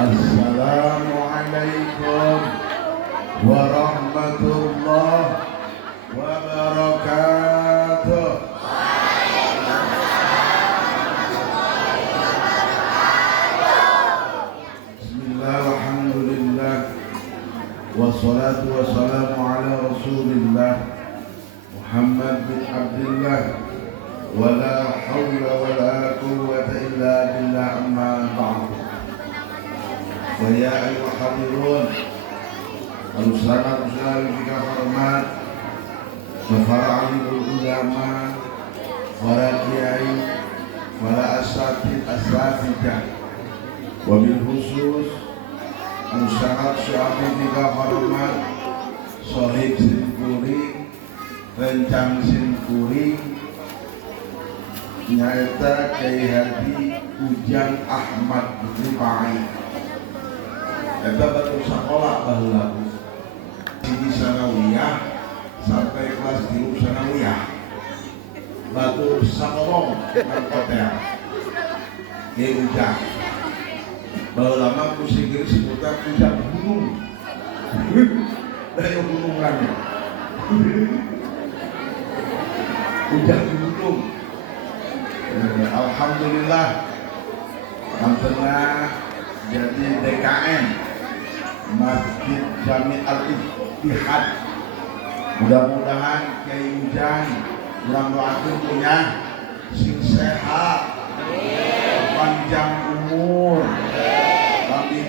Assalamualaikum warahmatullahi wabarakatuh. Bismillah, alhamdulillah, wassalatu wassalamu ala rasulillah Muhammad bin Abdullah, wala hawla wala quwwata illa billah, amma ba'du. Wa ya ayyuhal hadirun, al-ustadzah bika hormat, para alimul ulama, para kiai, para asatidzah, wabil khusus al-ustadzah syu'abi bika hormat, Sohib Sinkuring, Rencang Sinkuring, nyaeta Kyai Haji Ujang Ahmad Rifai. Eta batu sekolah baheula siji sanawiyah sampai kelas 3 sanawiyah. Batu sakolong nang hotel. Kyai Ujang. Baheula mah ku sigir sebutan Ujang Gunung. Dari gunungannya. Ujang Gunung. Alhamdulillah pernah jadi DKM Masjid Jami Al-Ittihad. Mudah-mudahan Kyai Ujang ulang waktu punya sing sehat, panjang umur,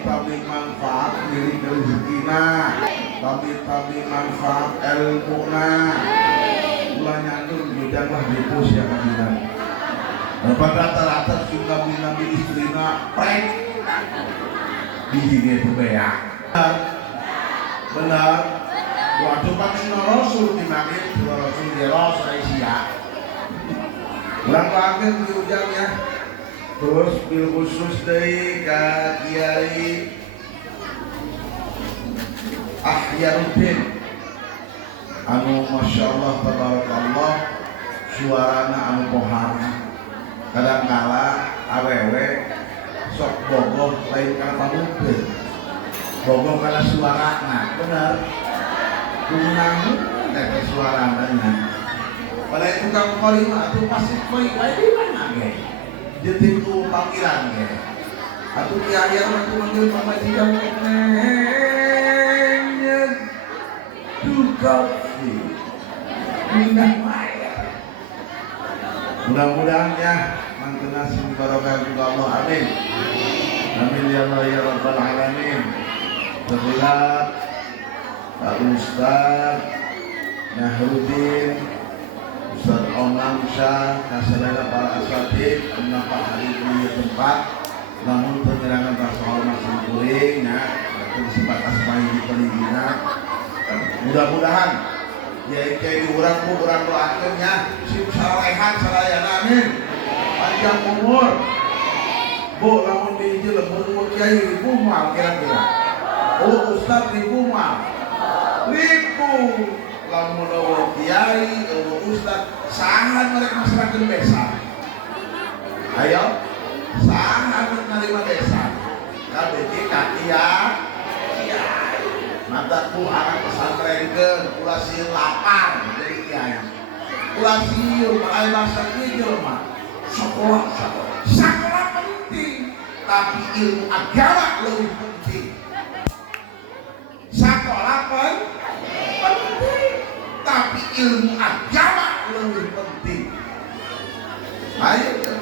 tapi manfaat diri rezekina, tapi manfaat ilmuna. Ulah nyandur Ujang lah dipus ya kajian. Dapat rata-rata suka nabi istrina prank dihige itu beak. Benar. Waktu pakai Rasul dimaki Rasul jelas Aisyah. Ulang akhir di Ujangnya. Terus bil khusus dari ka Kiai Ahyaruddin. Anu masyaallah tabarakallah suarana anu pohara. Kadang-kala awewe sok bogoh lain kana pamungkeun, bogoh kana suarana, bener kunang teh suarana. Pada tukang kori mah atuh pasti koi wae di mana ge jeung tu panggilan ge atuh kiai mah tuh manggil pamajikan neng tukang minang wae. Mudah-mudahan ya mangkena sing barokah juga Allah, amin. Amin ya Allah ya rabbal alamin. Terlihat Pak Ustaz Nahruddin, Ustaz Omang Syah, kasadana para asatid, kenapa hari ini tempat, namun penyerangan rasa hormat Sinkuring, ya, sebatas main di perizinan. Mudah-mudahan Kiai urang ku urang doakeun nya sim salehan salayana, amin. Panjang umur. Bu lamun di ieu lembur kiai ribu moal kira-kira. Oh ustaz ribu moal. Ribu lamun eueuh kiai, eueuh ustaz, sahan mereka masrakeun besan. Ayo. Sahan menerima besan. Kabeh ka kiai. Mataku anak pesantrenkeun ulah sieun lapar dari kiai. Ulah sieun malai bangsa kieu jelema. Sekolah penting, tapi ilmu agama lebih penting. Sekolah penting, tapi ilmu agama lebih penting. Ayo,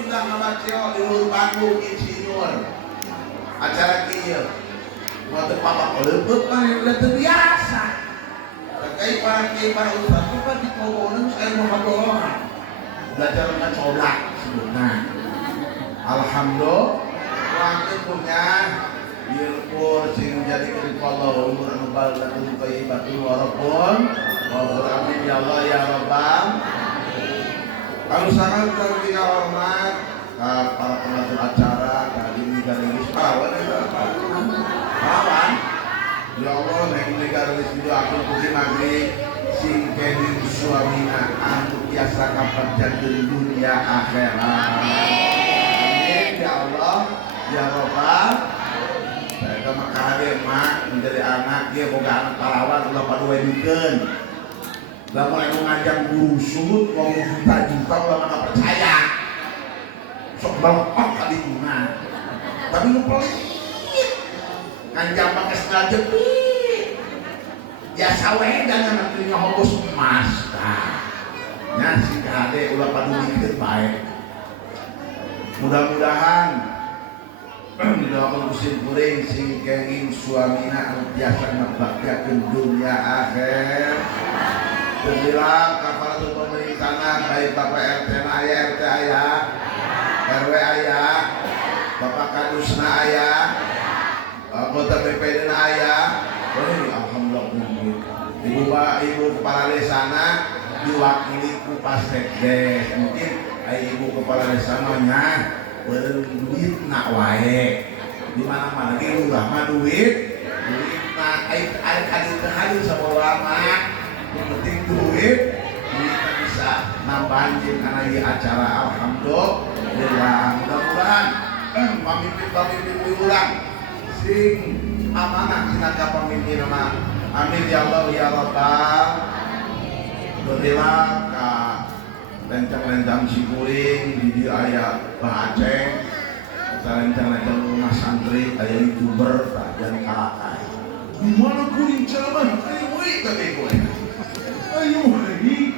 kita ngabaca di panggung insinyur. Acara kieu waktu papa kelebet kan udah terbiasa. Terkait para ustaz itu kan dikowoneun saya mau hadolan. Belajar mencoba sebutna. Alhamdulillah, waktu punya ilmu sing jadi kalau umur nubal dan ukai batu walaupun amin ya Allah ya Rabbal. Kalau sangat kita hormat para pengatur acara kali ini dari Wispawan kawan ya Allah naik negara di situ aku puji maghrib sing kedin suamina anu biasa kapan dunia akhirat. Amin ya Allah ya Rabbal sama kade mak menjadi anak dia boga anak pahlawan ulah padu wedukeun. Lamun anu ngajak guru sud ngomong juta-juta ulah mah percaya. Sok balok ka diguna. Tapi nu pelit. Ngajak pake sendal jepit. Biasa we jangan nanti nyobos emas. Nya si kade ulah padu mikir bae. Mudah-mudahan doakan kusin kuring sing kenging suamina anu biasa ngebaktiakeun dunia akhir. Terbilang kapal pemerintahna baik Bapak RT aya, RT aya, RW aya, Bapak Kadusna aya, anggota BPD aya. Alhamdulillah. Ibu kepala desana diwakili ku Pastekdes. Mungkin ibu kepala desa nya duit nak wae di mana-mana di lurah mah duit nak air kali terhadir sama ulama yang penting duit bisa nambahin karena di acara. Alhamdulillah. Mudah-mudahan pemimpin diulang sing amanah sinaga pemimpin nama amin ya Allah ya Rabbal. Berilah ka lencang-lencang si kuring di dia aya Pak Aceh, lencang-lencang rumah santri aya YouTuber dan kalakai. Di mana kuring caman? Ayo woi tapi gue. Ayo woi.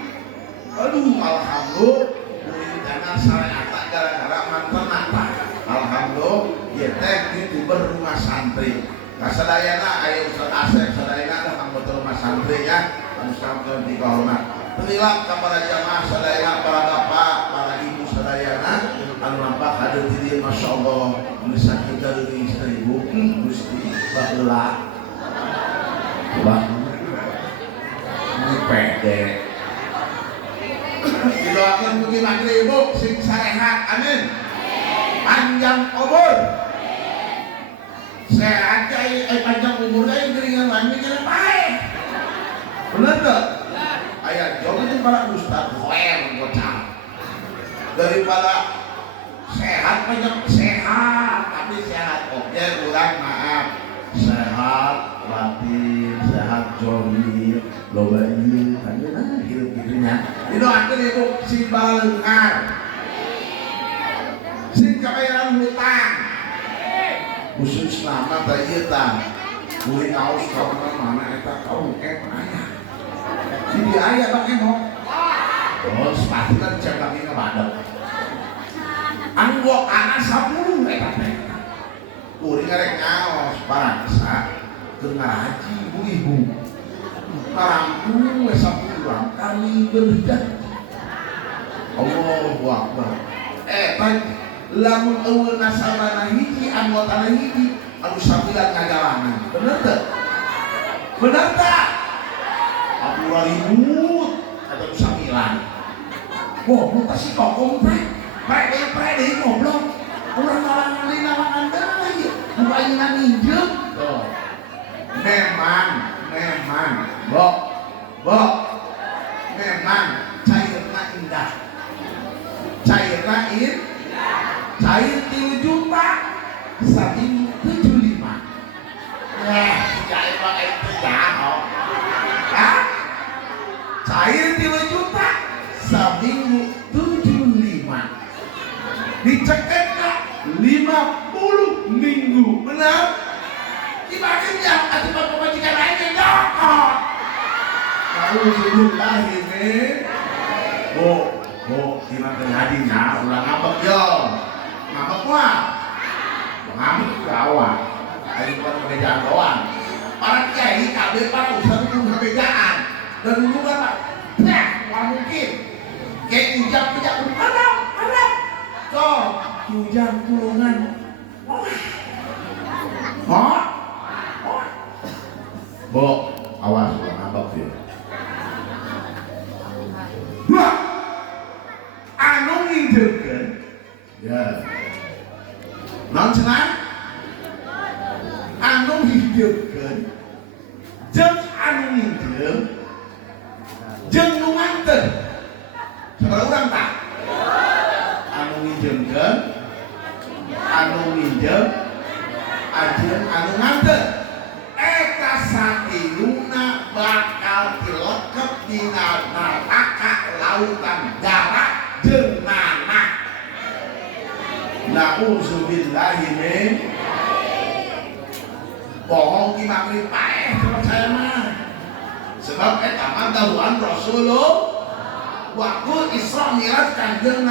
Aduh alhamdulillah kuring jangan syariat gara-gara mantan apa. Alhamdulillah ya teh YouTuber rumah santri. Kasadayana aya Ustaz Asep sadayana anggota rumah santri ya. Anu sampun dihormat. Berilah kepada jamaah sadayana, para bapak, para ibu sadayana anu nampak hadir di dieu masyaallah bisa kita dari istri ibu Gusti baheula. Wah. Ini pede. Didoakeun mugi maghrib ibu sing sarehat amin. Panjang umur. Sehat ai panjang umur ai geuningan lanjut jeung bae. Bener teu? Ayat jauh itu para ustaz keren bocah daripada sehat banyak sehat tapi sehat oke kurang maaf sehat batin sehat joli loba ieu kan hirup-hirupnya didoakeun ibu si baleungar sing kabayaran hutang khusus nama teh ieu tah kuring ngaos ka mana eta kaum aya jadi ayah bang emok terus pasti kan cek kami ngebadok anggok anak 10 eta kuring ngarek ngaos parangsa keur ngaraji ibu-ibu karangku 10 kali berjanji Allahu Akbar eta lamun eueun nasabana hiji anggotana hiji anu 9 ngajalanan bener teu? Bener tak? Aku ribut atau samilan. Wah, lu kasih kokom pre deh goblok. Urang ngalangan deui. Bukannya ninjeun. Tuh. Memang, Bok. Memang cairna indah. Cairna indah. Cair 3 juta. Saking 75. Cair mah itu jaho. Hah? Cair 3 juta seminggu 75 diceket gak 50 minggu benar dibanding yang akibat pemajikan lainnya nyokot lalu sebelumlah ini gimana hadinya ulang ngambek yo ngambek mah ngambek gawat ayo bukan kebedaan doang para kiai kabeh para ustaz itu kebedaan dan dulu kan wah mungkin kayak ujang ada kok ujang kulungan Bo awas ngambek dia wah anu nginjeulkeun ya naon cenah anu nginjeulkeun jeung anu nginjeul jeung nu nganter saudara urang tak anu nginjeulkeun anu nginjeul ajeun anu nganter eta satiluna bakal dilekep dina neraka lautan darah jeung nanah. Na'udzubillahi min bohong ki magrib paeh percaya mah. Sebab eta mah dawuhan Rasulullah waktu Isra Mi'raj Kanjeng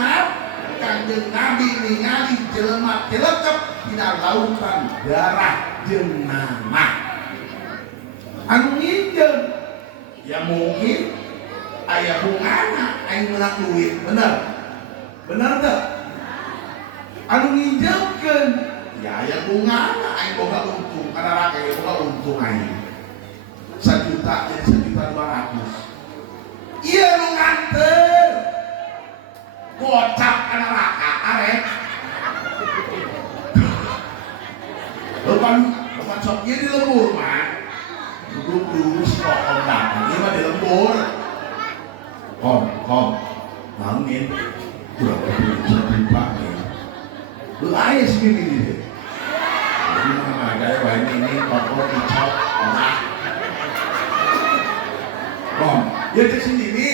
Nabi ningali jelema dilekep dina lautan darah jeung nanah. Anu nginjeun ya mungkin aya bungana aing meunang duit, bener teu? Anu nginjeulkeun ya aya bungana aing boga untung kana rakyat boga untung aing 1 juta jadi 1.200.000. Ieu nu nganter gocap kana raka arek lepan sok ieu di lembur mah duduk dulu si kokong datang ieu mah di lembur kom nangin udah jadi pak lu aya segini deh ini mah gaya wae ini kokong kicau orang kom ieu teh sendiri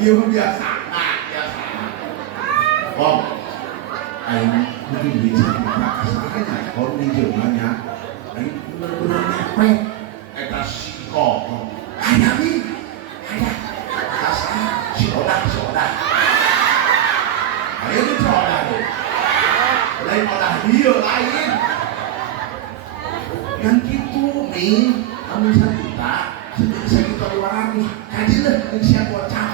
ieu biasa kom aing kudu bisa buka kasarnya kalau di jelmanya aing bener-bener ngepet eta si kokong aya nih aya kasar si odah ayo tuh si odah deh lain odah dia lain yang gitu nih kamu 1 juta 1.200.000 kaji lah yang siap bocah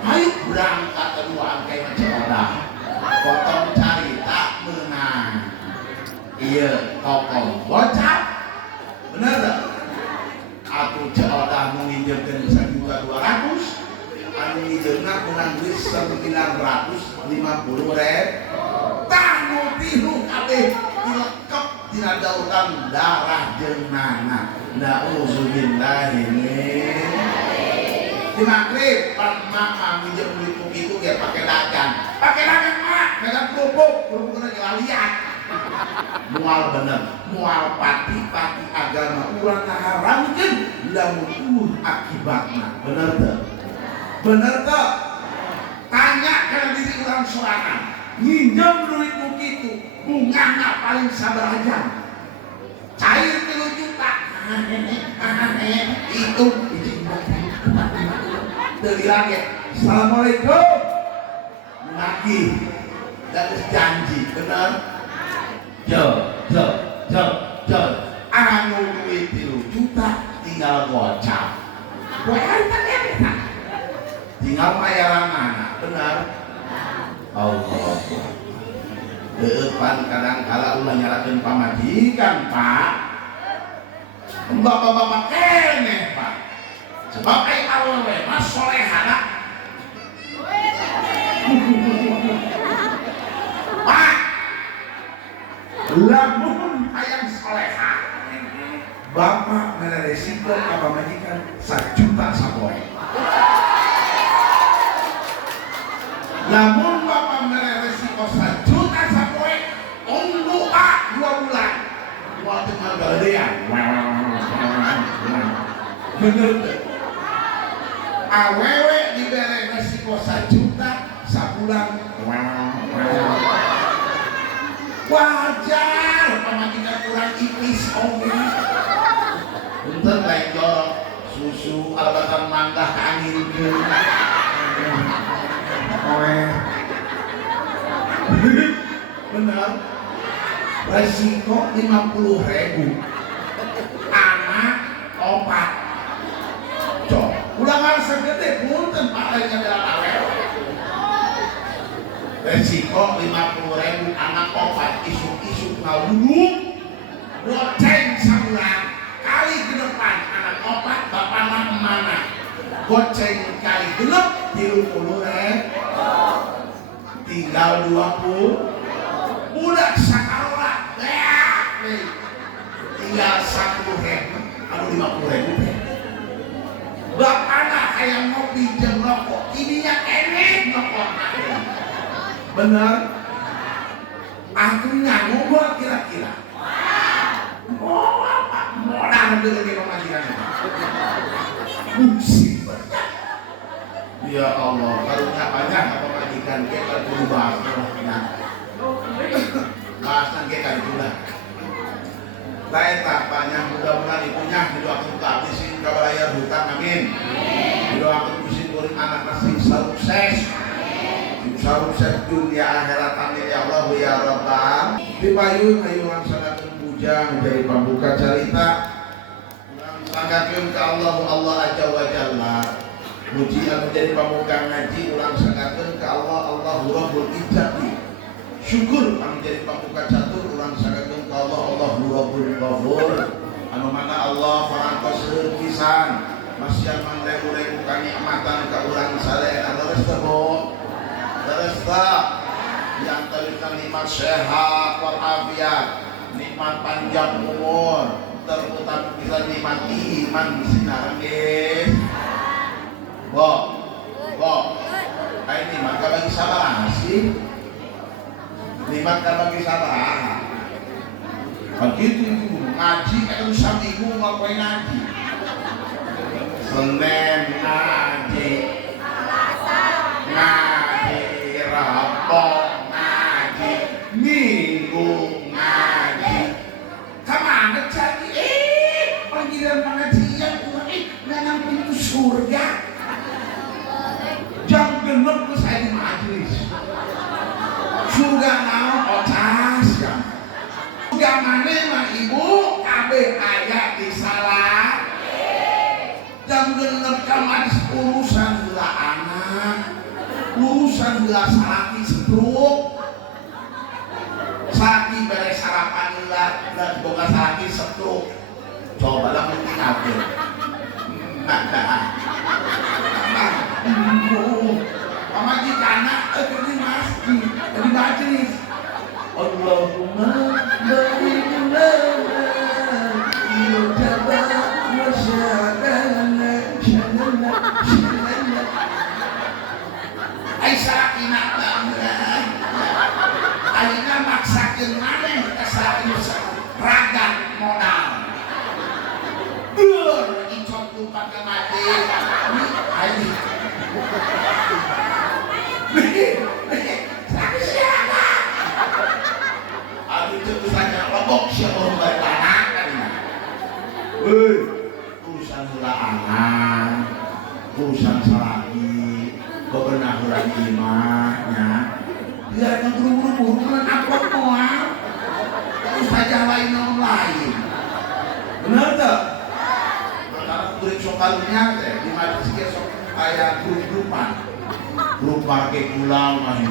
ayo berangkat kedua kayak macam odah potong carita menang iya kokong bocah bener tak? Aku ceodah menginjilkan 1.200.000 anu nginjilna menang duit 950.000 tanggung tilu kabeh dilekep dina dautan darah jeung nanah. Na'udzubillahi min di magrib pan mama minjem duit itu dia pakai dagang mak dagang kerupuk kena kelalian mual bener mual pati agama urang ngaharamkeun lamun akibatna bener teu tanya kana diri urang sorangan nginjem duit nu kitu bungana paling sabaraha cair 3 juta itu dari lagi assalamualaikum lagi dan janji bener anu duit 3 juta tinggal gocap tinggal bayaran mana bener Allah depan kadang-kala ulah nyalakeun pamajikan pak bapak-bapak keneh pak sebab awewe mah solehana pak lamun hayang soleha bapak mere resiko ka pamajikan 1 juta sapoe lamun bapak mere resiko 1 juta sapoe unggu 2 bulan waktu ngagadean bener awewe dibere resiko 1 juta sabulan wajar pamajikan kurang ipis oke punten lain jorok susu alabatan mangga kaanginkeun bener resiko 50.000 anak opat cok udah ngarasa gede punten pak lainnya dalam awewe resiko 50.000 anak opat isuk-isuk ngawuduk goceng sabulan kali ke depan anak opat bapak mana goceng kali genep 30.000 tinggal 20 budak sakarola tinggal 1.000 anu 50.000 bapakna hayang ngopi jeung rokok ininya enek rokok bener Akhirnya ngomong kira-kira. Mau apa? Mau dengan kita majikan. Musibah. Ya Allah, kalau nggak banyak apa majikan kita berubah. Bahasan kita juga. Lain tapanya mudah-mudahan ibunya didoakan untuk habisin kabaraya hutang, amin. Didoakan bisin kuring anak nasi sukses. Sukses dunia akhirat, amin ya Allah ya Rabbal. Dipayun ayo laksanakan puja menjadi pembuka cerita. Sanggakeun ke Allah Azza wa Jalla. Pujian menjadi pembuka ngaji ulang sanggakeun ke Allah Rabbul Izzati. Syukur menjadi pembuka catur ulang sanggakeun ke Allah Rabbul Ghafur. Anu mana Allah parantos pisan masih mangleung-leung kanikmatan ka urang saleh anu restebo. Resta yang terlihat nikmat sehat walafiat, nikmat panjang umur, terutama bisa nikmat iman sinar guys. Ini nikmat bagi sabar sih. Nikmat bagi sabar. Begitu itu ngaji itu seminggu ngapain ngaji? Senin ngaji, Rabu ngaji, Minggu ngaji. Kemana jadi? Panggilan pengajian memang pintu surga. Jam genep saya di majelis. Surga mau otas ya. Surga mana mah ibu? Abe ayat di salah. Jam genep kamar urusan gula anak. Urusan gelas laki setruk saki beres sarapan lah dan boga saki setruk coba lah mungkin apa pamagi anak ini masjid ini majelis Allahumma barik lana yujaba wa syadana Aisyah inak banget. Aina maksakeun maneh kesakeun ragan modal. Icok lupa ke mati. Aini. Siapa? Aduh itu saja lobok siapa bertanah kan. Urusan hula anak, urusan salaki. Bebenah lagi imahnya biar yang buru-buru menakut moal terus saja lain lain benar tak? Karena kulit sokalnya di majlis kesok kayak grup-grupan grup pakai pulau masih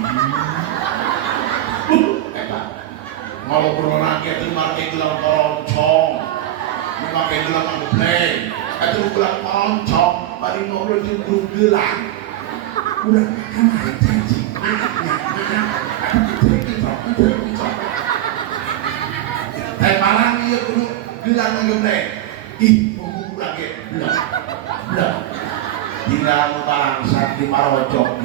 ngobrol lagi itu pakai gelang koroncong ini pakai gelang ngebleng itu gelang koroncong tadi ngobrol di grup gelang udah kemarin janji maafnya malam dia dulu gelang ngebleng buku lagi belah tinggal bangsat di parojok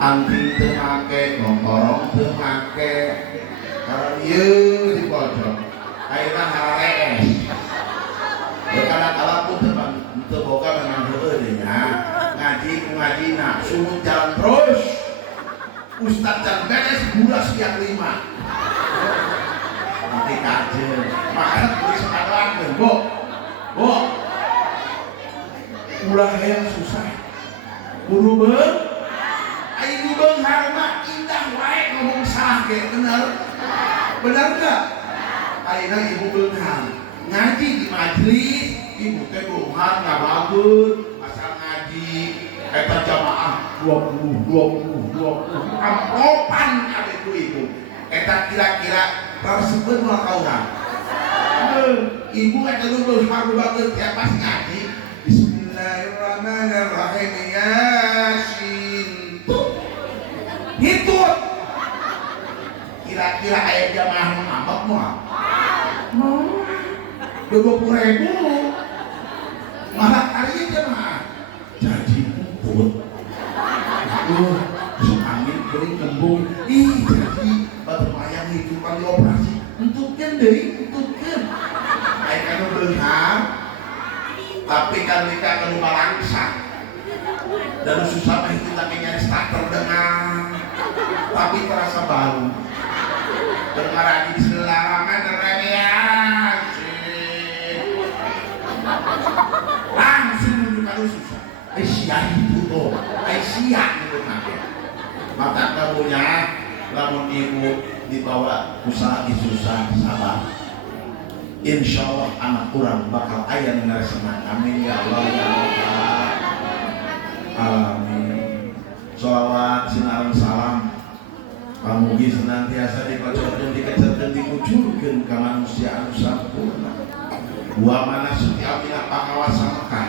anting temake ngomorong temake karena dia di pojok akhirnya hares kadang-kadang pun teman terbuka dengan ngaji nak suruh jalan terus Ustadz dan beres bulas yang 5 nanti kajian makanya tulis sekarang bu ulah yang susah buru beng ayo beng harma indah wae ngomong salah kayak benar gak? Ayo ibu beng ngaji di majelis ibu teh bungan nggak bagus asal ngaji eta jamaah 20 ampopan adeku ibu eta kira-kira tersebut orang ibu eta lulus baru bagus tiap pas ngaji Bismillahirrahmanirrahim Yasin itu kira-kira ayat jamaah ngambek mau 20.000 malah kali jemaah janji puput angin kuring kembung jadi batu mayang itu kan dioperasi untukkan deh untukkan ayo kan benar tapi kan mereka kan malangsa dan susah mah itu tapi nyari starter dengan tapi terasa baru dengar di selarangan langsung menuju kalau susah Aisyah itu tuh Aisyah itu nanti maka kamunya lamun ibu dibawa usaha susah sabar insya Allah anak kurang bakal ayah ngeresenang amin ya Allah ya Allah amin sholawat sinaran salam pamugi senantiasa dikocorkan dikecerkan dikucurkan ke manusia anu sampurna wa mana setiap mina pangawasa Mekah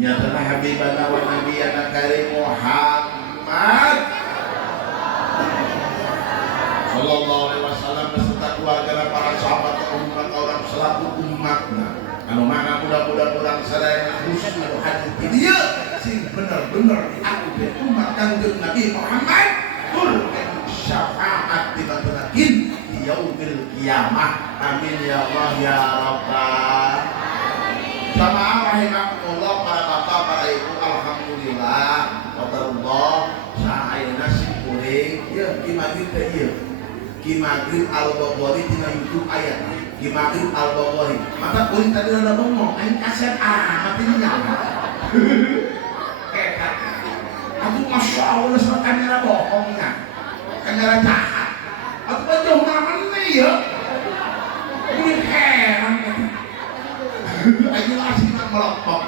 nyatana habibana wa nabiyana karim Muhammad sallallahu alaihi wasallam beserta keluarga dan para sahabat umat orang selaku umatna anu mana mudah-mudahan orang sadaya khusus anu hadir di dia sing bener-bener aku dan umat kanjeng Nabi Muhammad turkan syafaat dibatunakin di yaumil kiamah amin ya Allah ya Rabbal jamaah rahimakumullah para bapak para ibu alhamdulillah qadarullah sa'ayna sikuring ya kimagrib teh ieu kimagrib al-Bukhari dina YouTube ayat kimagrib al-Bukhari maka kuring tadi ada ngomong aing kaset mati nyala kekat aku masya Allah sama kamera bohongnya kamera jahat aku jauh mana ya ini heran ayo aslinya melopok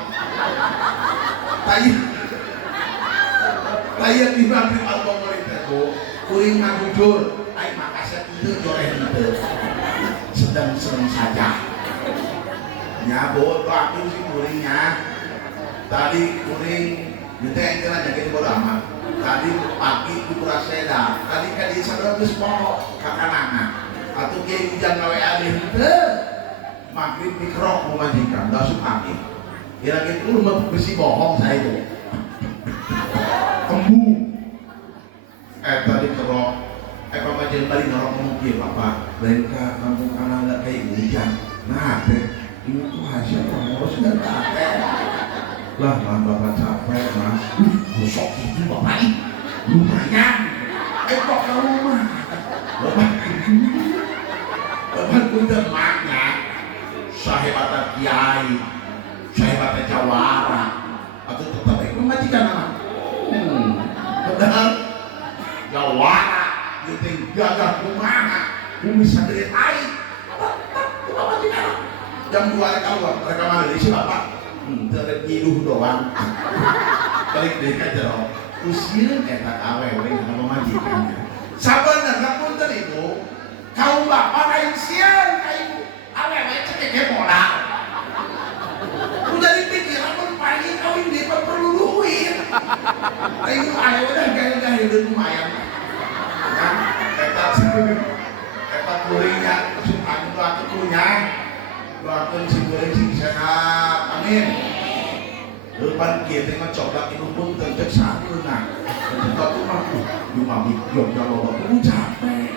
layak di maghrib al-Bukhari itu kuring ngajujur ayo makasih itu joreh itu sedang-sedang saja nyabut waktu si kuringnya tadi kuring itu yang jalan jadi bodo amat tadi pagi di Puraseda tadi kan di sana terus mau kakanana atau kayak hujan gawe alih itu maghrib mikrok memajikan dah suami kira-kira itu besi bohong saya itu kembung tadi kerok pemajian balik ngerok mungkin apa lain ke kampung kanan nggak kayak hujan nah ini tuh hasil pengurus nggak capek lah mah bapak capek mah gosok itu bapak lumayan kok kamu mah bapak udah maknya sahibatan kiai sahibatan jawara atau tetap ikut majikan anak padahal jawara gitu gagah kumaha bisa dari air tetap majikan jam 2 mereka mana di si bapak terhidup doang balik dari kajerok usirin etak awewe sama majikan sabarnya punten ibu kaum bapak lain sian kayak awewe cekek modal aku jadi pikiran pun pagi kawin dia perlu duit ayo awewe dah gaya-gaya hidup lumayan kan etak kuringnya kesukaan doakan punya doakan si kuring si sehat amin depan kita mencoba itu pun tentu satu nah tentu aku mampu cuma mikir kalau aku capek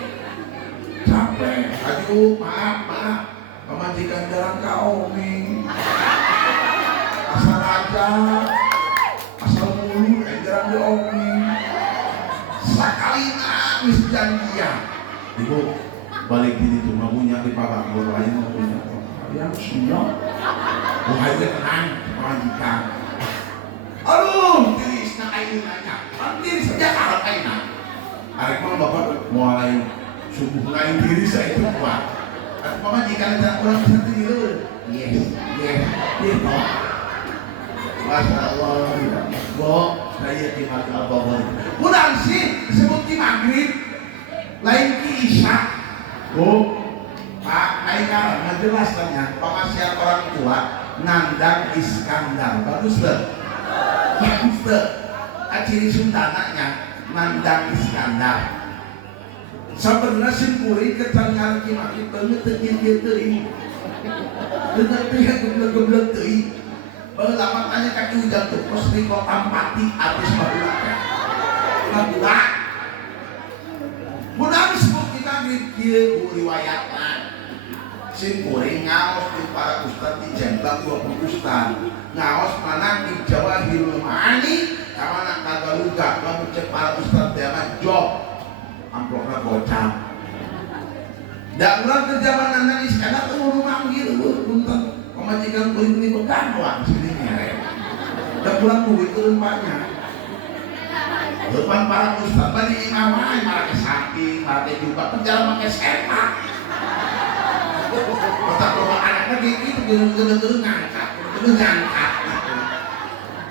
aduh maaf pemajikan jalan kau nih asal aja asal mulu jalan di omi sekali nangis janjian ibu balik di itu mamunya di papak kalau lain mau punya yang sudah wahai tenang pemajikan aduh tiris na kayo nanya tiris saja kahit kayo na arik mga bapak mulai subuh lain diri saya itu kuat at pemajikan na orang sa tingin yes po Masya Allah bo saya di maghrib al-Bukhari kurang sih disebut di maghrib lain ki isya bo Pak, Aikar, menjelaskannya pengasihan orang tua Nandang Iskandar bagus deh bagus deh ciri sundananya Nandang Iskandar sebenarnya simpuri kecangan kimak banget terjadi teri dengan pihak geblek-geblek teri pengalamannya kaki hujan tuh terus di kota mati artis barulah mirip kieu riwayatna. Sim kuring ngaos di para ustad di Jembang 20 ustad. Ngaos mana di Jawahirul Ma'ani, kamana kagaluga lamun cek para ustad teh mah job. Amplopna gocap. Da urang ke zaman analis kana teu manggil punten. Pamajikan kuring ini bekan wah sini nyere. Da pulang duit teu banyak. Depan para ustad bari imam wae make samping, make juga penjara make sepak. Otak rumah anaknya gitu geureung ngangkat.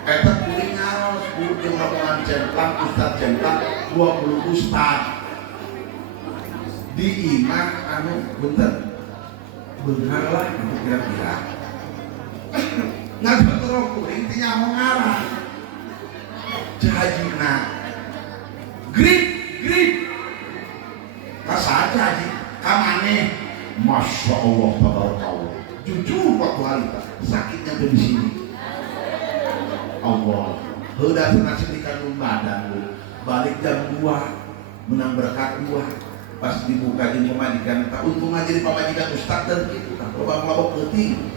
Eta kuring ngaos bu jeung rombongan Jemplang ustad Jemplang 20 ustad. Di imah anu punten beunghar lah itu kira-kira. Ngatur kuring teh nyaho ngarah. Jahajina grip kasaja haji kamane Masya Allah tabarakallah jujur waktu hari sakitnya di sini Allah heuda senasib di kandung badan balik jam 2 menang berkat 2 pas dibuka jeung pamajikan tak untung aja di pamajikan ustaz dan kitu tak loba mabok leuting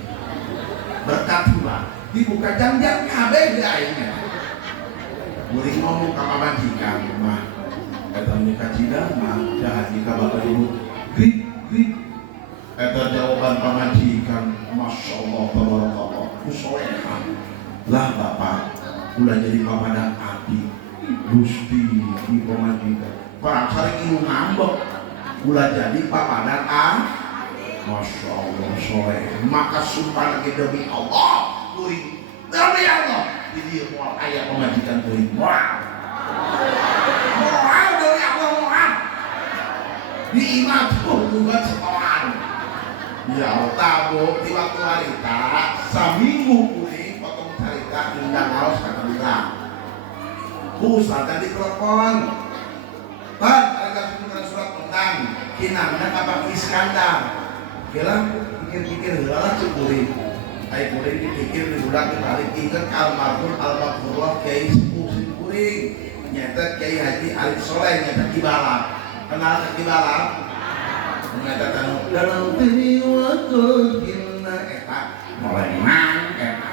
berkat 2 dibuka jam-jam kabeh ayeuna. Kuring ngomong ka pamajikan mah eta muka cidang mah haji ka bapak ibu grip eta jawaban pamajikan Masya Allah tabarakallah kusoleha lah bapak ulah jadi pamadang api Gusti di pamajikan parang sareng ieu ngambek ulah jadi pamadang Masya Allah soleh maka sumpah lagi demi Allah kuring demi Allah di dia moal aya pamajikan kuring moal dari Allah moal di imam tuh bukan sekolahan ya tabu di waktu harita saminggu kuring potong cerita undang ngaos kata bilang ustaz di telepon pan ada surat undang kinangna ka Pak Iskandar bilang pikir-pikir heula cek kuring ai kuring dipikir diulang dibalik inget almarhum almarhumullah Kiai Sepuh kuring nyata Kiai Haji Arif Soleh nyata Kibalap kenal ke Kibalap nyata tanu dalam diri waktu gilna eta molenang eta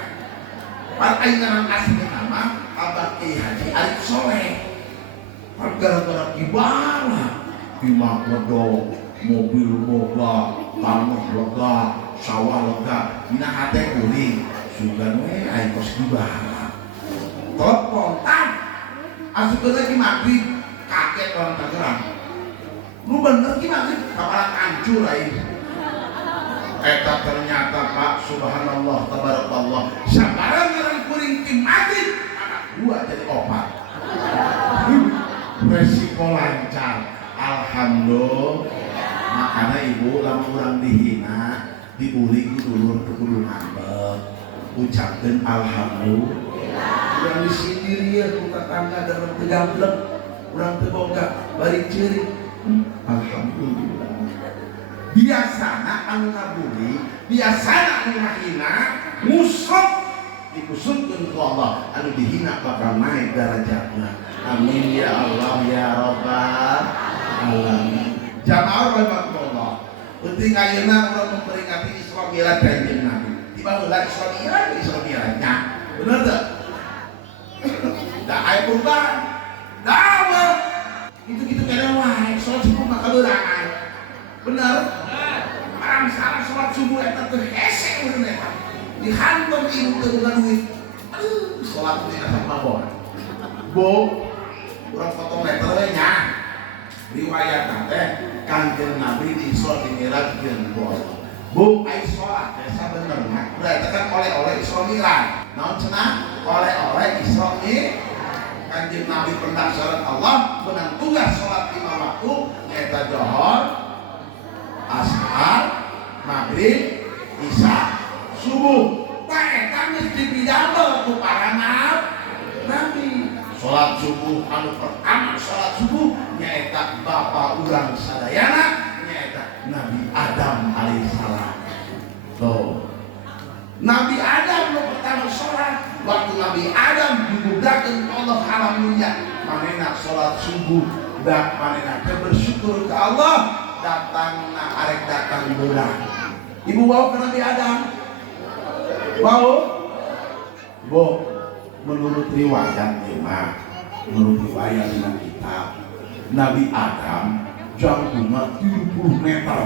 par aing ngaran asli nama Abah Kiai Haji Arif Soleh par gara-gara Kibalap imah wedok mobil boga tanah lega sawah lega dina hate kuring sugan we aya kos Kibalap telepon tan asukeun lagi maghrib kaget orang Tangerang lu bener ki maghrib kapalang hancur aing eta ternyata Pak subhanallah tabarakallah sabarang ngaran kuring ti maghrib anak gua jadi opat resiko lancar alhamdulillah makanya ibu lamun urang dihina dibuli ku dulur kudu ngambek ucapkeun alhamdulillah urang disindir ya ku tetangga dalam tegamblek urang teu boga bari ceurik alhamdulillah biasana anu ngabuli biasana anu ngahina musok dikusutkeun ku Allah anu dihina bakal naik derajatna amin ya Allah ya rabbal alamin jamaah rahimakumullah penting ayeuna urang memperingati Isra Mi'raj kanjeng Nabi tiba heula Isra Mi'rajnya bener teu da aya perubahan dawa gitu-gitu kena wae salat subuh maka beurang bener orang salah salat subuh eta teu hese urang eta dihantam ibu teu boga duit salat teh asa mabok bo urang potong meter we nya riwayat teh kanjeng Nabi di Isra Mi'raj jeung bos bu ai salat biasa bener mah berarti kan oleh-oleh Isra Mi'raj naon cenah oleh-oleh Isra Mi'raj kanjeng Nabi pendahsyatan Allah menang tugas sholat 5 waktu yaitu Zuhur, Ashar, Maghrib, Isya, Subuh. Pak eta geus dipidamel ku para nabi. Sholat subuh anu pertama sholat subuh nyaeta bapa urang sadayana nyaeta Nabi Adam alaihissalam. Tuh. Nabi Adam nu pertama sholat waktu Nabi Adam dibudakeun Allah haram dunya manehna sholat subuh dan manehna bersyukur ke Allah datang na arek datang bulan. Ibu bawa ke Nabi Adam. Mau? Bu, menurut riwayat menurut riwayat dengan kitab Nabi Adam jangkungnya 70 meter.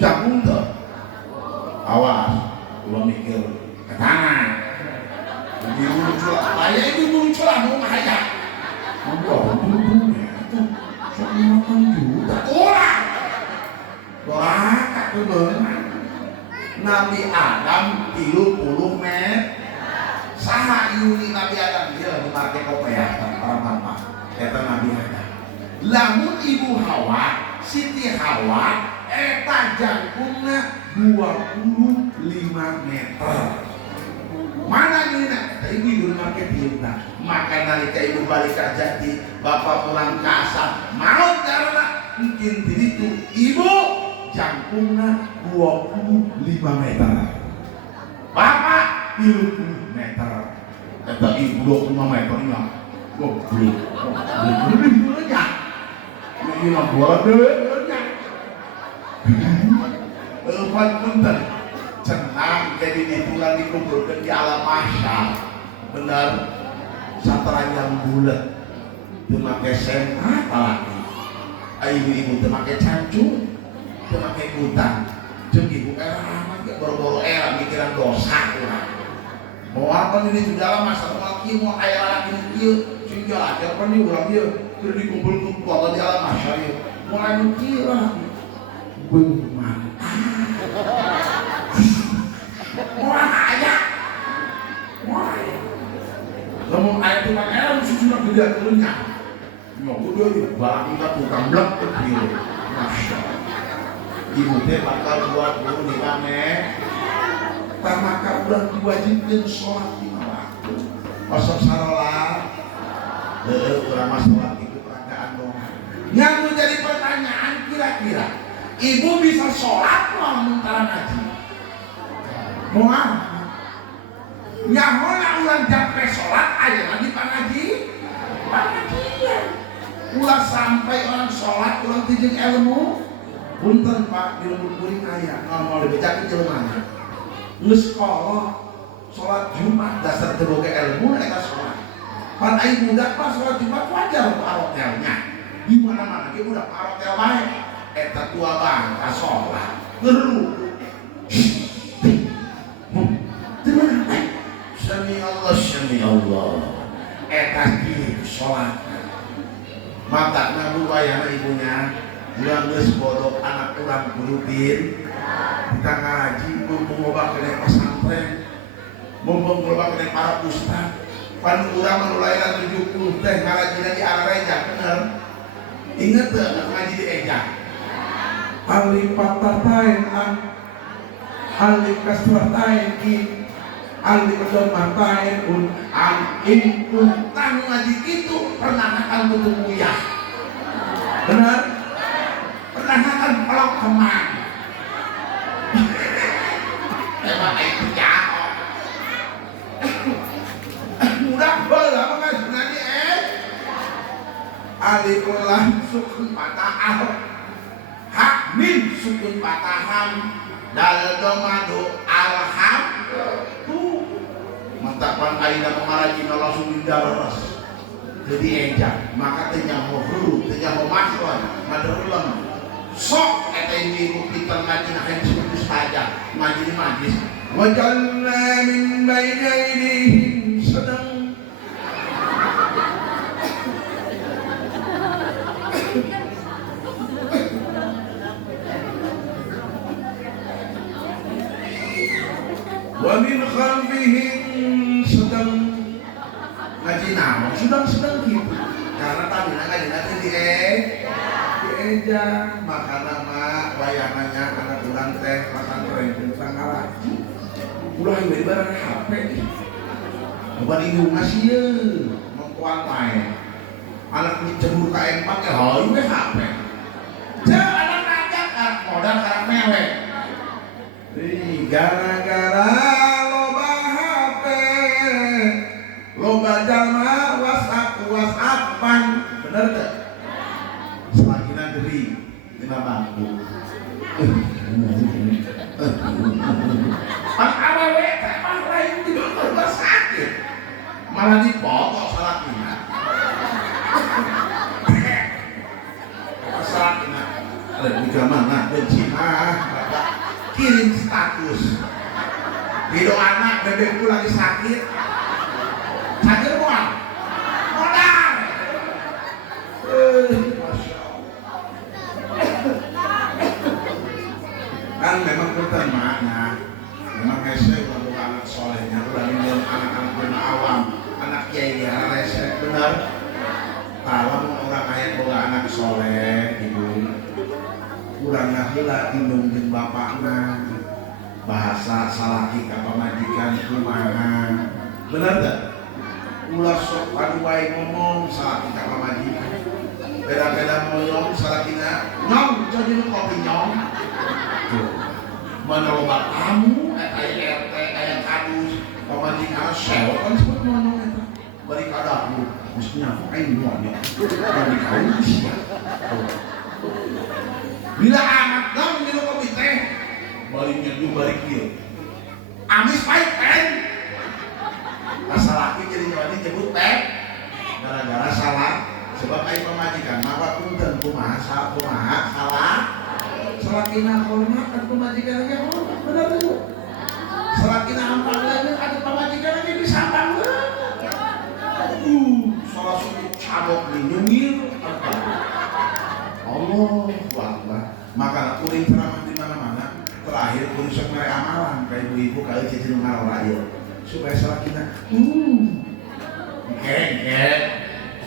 Jangkung tuh. Awas, gua mikir ke kanan. Ini muncul, ayah ini muncul mau ngajak. Mau itu 1,8 juta orang. Wah, bener. Nabi Adam 30 meter. Saha Yuni Nabi Adam dia dipakai kopea para mama. Eta Nabi Adam. Lamun ibu Hawa, Siti Hawa, eta jangkungna 25 meter. Mana ini nak? Ibu pakai tiupna. Maka nalika ibu balik kerja di bapak pulang ke asal. Mau karena mungkin itu ibu jangkungna 25 meter. Bapak 30 meter. Eta ibu 25 meternya. Goblok. Lebih banyak. Ini mah bola banyak. Empat punten. Cenang jadi ditulang dikumpulkan di alam mahsyar. Benar. Sateranjang bulat. Teu make sema laki. Ibu-ibu teu make cancu. Teu make gutang. Jeung ibu era mah boro-boro era mikiran dosa urang. Mau apa ini dalam masa laki mau aya laki kieu sing aja apa nih urang ieu keur dikumpul-kumpul di alam mahsyar ieu. Mau anu kieu lah. Beung orang kaya, ngomong ayat itu makanya harus sudah gede turunnya. Nyokut dia di barang kita tukang blok kecil, masya. Ibu teh bakal buat dulu di kame. Tamaka udah diwajibkan sholat 5 waktu. Masuk sarolat, ulama sholat itu perangkaan doa. Yang menjadi pertanyaan kira-kira, ibu bisa sholat mau mentara ngaji? Mau apa? Nyahona ulang japre sholat aja lagi pengajian. Ulah sampai orang sholat ulang tijeng ilmu. Punten Pak di lembut kuring ayah ngomong lebih jaki jelmanya. Nges kolot sholat Jumat dasar teboga ilmu eta sholat. Pan aing budak pas sholat Jumat wajar parotelnya. Di mana-mana ge budak parotel bae. Eta tua bangka sholat ngeru. Sami Allah eta kieu sholat mata nabu bayana ibunya urang geus bodoh anak urang gulupin kita ngaji mumpung loba kene pesantren mumpung loba kene para ustaz pan urang anu lahiran 70 teh ngarajina di Arareja bener inget teu ngaji di Eja alif patatain alif kasratain alif matain in tanu ngaji itu pernah akan ketemu ya benar pernah akan pelok kemang emang itu jauh mudah bola mengaji nanti alif sukun patah hak min sukun patahan dal domado alham tuh matapan aina mengarajina langsung didaras jadi enjak maka tanya mau huru tanya mau maslon maderulam sok eta ibu kita ngaji nahen seperti saja ngaji di majlis wajalna min baina aydihim sedang wa min khalfihim sedang ngaji naon sedang gitu karena tadi ngaji nanti di eja maka nama layanannya anak ulang teh makan tren tentang ngaji ulah ieu barang HP bukan ibu ngasih ye mengkuat main anak dicebur ka empat ya ieu HP cek anak ngajak modal karang mewek gara-gara loba HP loba jalma WhatsAppan bener tuh selagi negeri lima bangku. Pas awewe emang lain tidur rumah sakit, malah dipotong salah kina. Salah kina. Ada juga mana benci kirim status. Video anak bebekku lagi sakit. Sakit bukan? Modal. Masya Allah. Kan memang pertamanya memang rese kalau anak solehnya udah minum anak-anak benar awam, anak kiai rese benar. Kalau orang kaya boga anak soleh ibu kurang heula indung jeung bapakna bahasa salaki ka pamajikan kumaha bener teh ulah sok anu wae ngomong salaki ka pamajikan beda-beda ngomong salakina nyong jadi nu kopi nyong tuh mana loba kamu eta RT aya kadus pamajikan sewa kan sebut ngomong eta bari kadaku mestinya aing monya bari kaus bila anak dong minum kopi teh baliknya juga balik dia amis pahit kan masalah laki jadi nyebut teh gara-gara salah sebab aing pemajikan maka punten kumaha salah salakina hormat kan pemajikan aja hormat benar itu salakina ampang lain ada pemajikan aja disambang salah satu cabok nyengir Allah Akbar. Maka kuring ceramah di mana-mana terakhir kuring sok mere amalan kayak ibu-ibu kali cicing ngaraya supaya salakina geng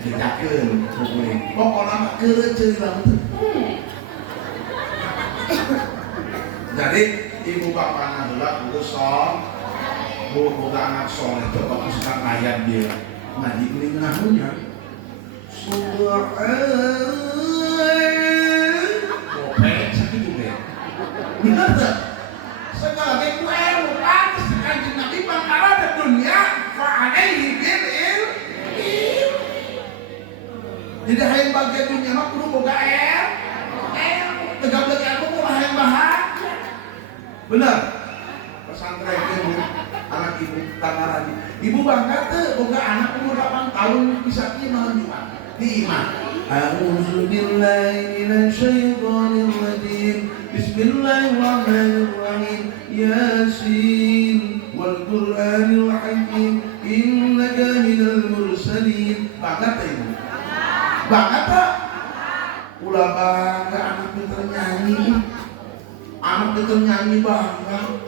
dijakeun ku kuring pokona mah keureuh ceurang teh jadi ibu bapana heula kudu sok boga anak soleh teh baguskan ayat dia ngaji kuring nahunya bener tak? Segala yang gue pantas kanjeng Nabi bangkara di dunia fa'alaihi bil jadi hayang bagian dunia mah kudu boga tegap lagi aku mau hayang bahagia bener pesantren ibu anak ibu tangarani ibu bangga tuh boga anak umur 8 tahun bisa malam Jumat di imam a'udzu billahi minasyaitonir rajim bismillahirrahmanirrahim yasin wal qur'anil hakim innaka minal mursalin bangga tuh ibu bangga tak ulah bangga anak pinter nyanyi bangga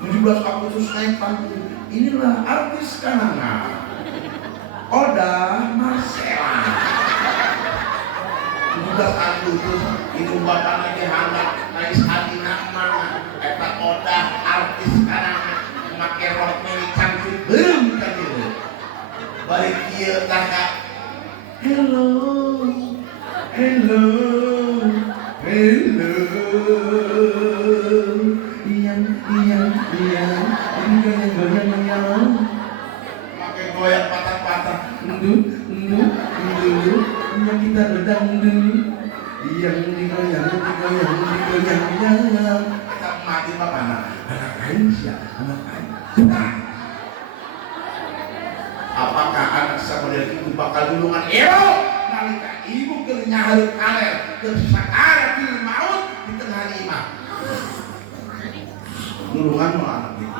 17 Agustus naik panggung inilah artis kananga Oda Marcella 17 Agustus ibu bapak lagi hangat nais hadina mana eta Oda artis kananga make rok mini cantik beum ka dieu balik kieu kakak hello iya pakai goyang patah-patah yang kita berdangdut yang digoyang kita mati bapak anak Aisyah anak Aisyah apakah anak samudera itu bakal dulungan nalika ibu keur nyahareuk kaler keur sakaratul maut di tengah imah dulungan mau anak itu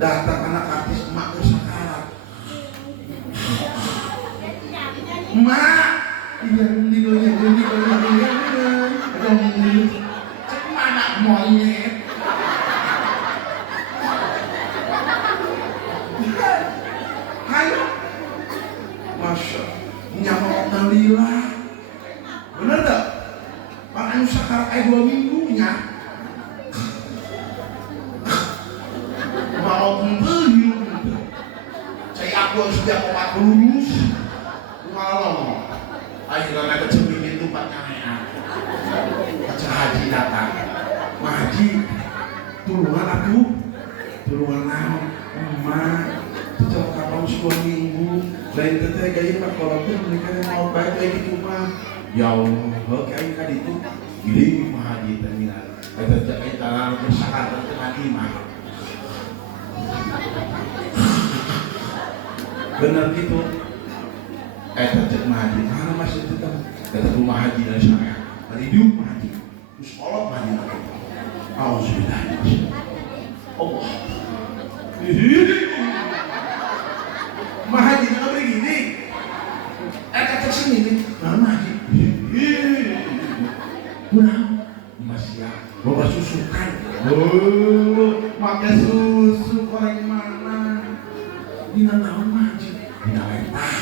datang anak artis emak keur sakarat emak yang digoyang cek mana monyet ayo masya nyamak nalila bener tak pak anu sakarat ay 2 minggunya mau membeli saya aku harus dia obat lulus malah akhirnya kecemingin itu pak nyamean baca haji datang haji tulungan aku tulungan naon emak cocok kapal 10 minggu lain teteh gaya kan kalau pun mereka mau baik kayak gitu mah. Ya Allah, kayak kan itu gini mah haji terminal. Kita jadi tanah bersakat tengah imah. Benar gitu. Cek mah haji, mana masih itu kan? Kata rumah haji dari sana. Dari hidup mah haji, sekolah mah haji lagi. Alhamdulillah. Allah. Mah haji nggak begini. Cek sini nih, mana haji? Kurang masih ya, bawa susu kan? Pakai susu paling mana? Dina tahun haji, dina letah.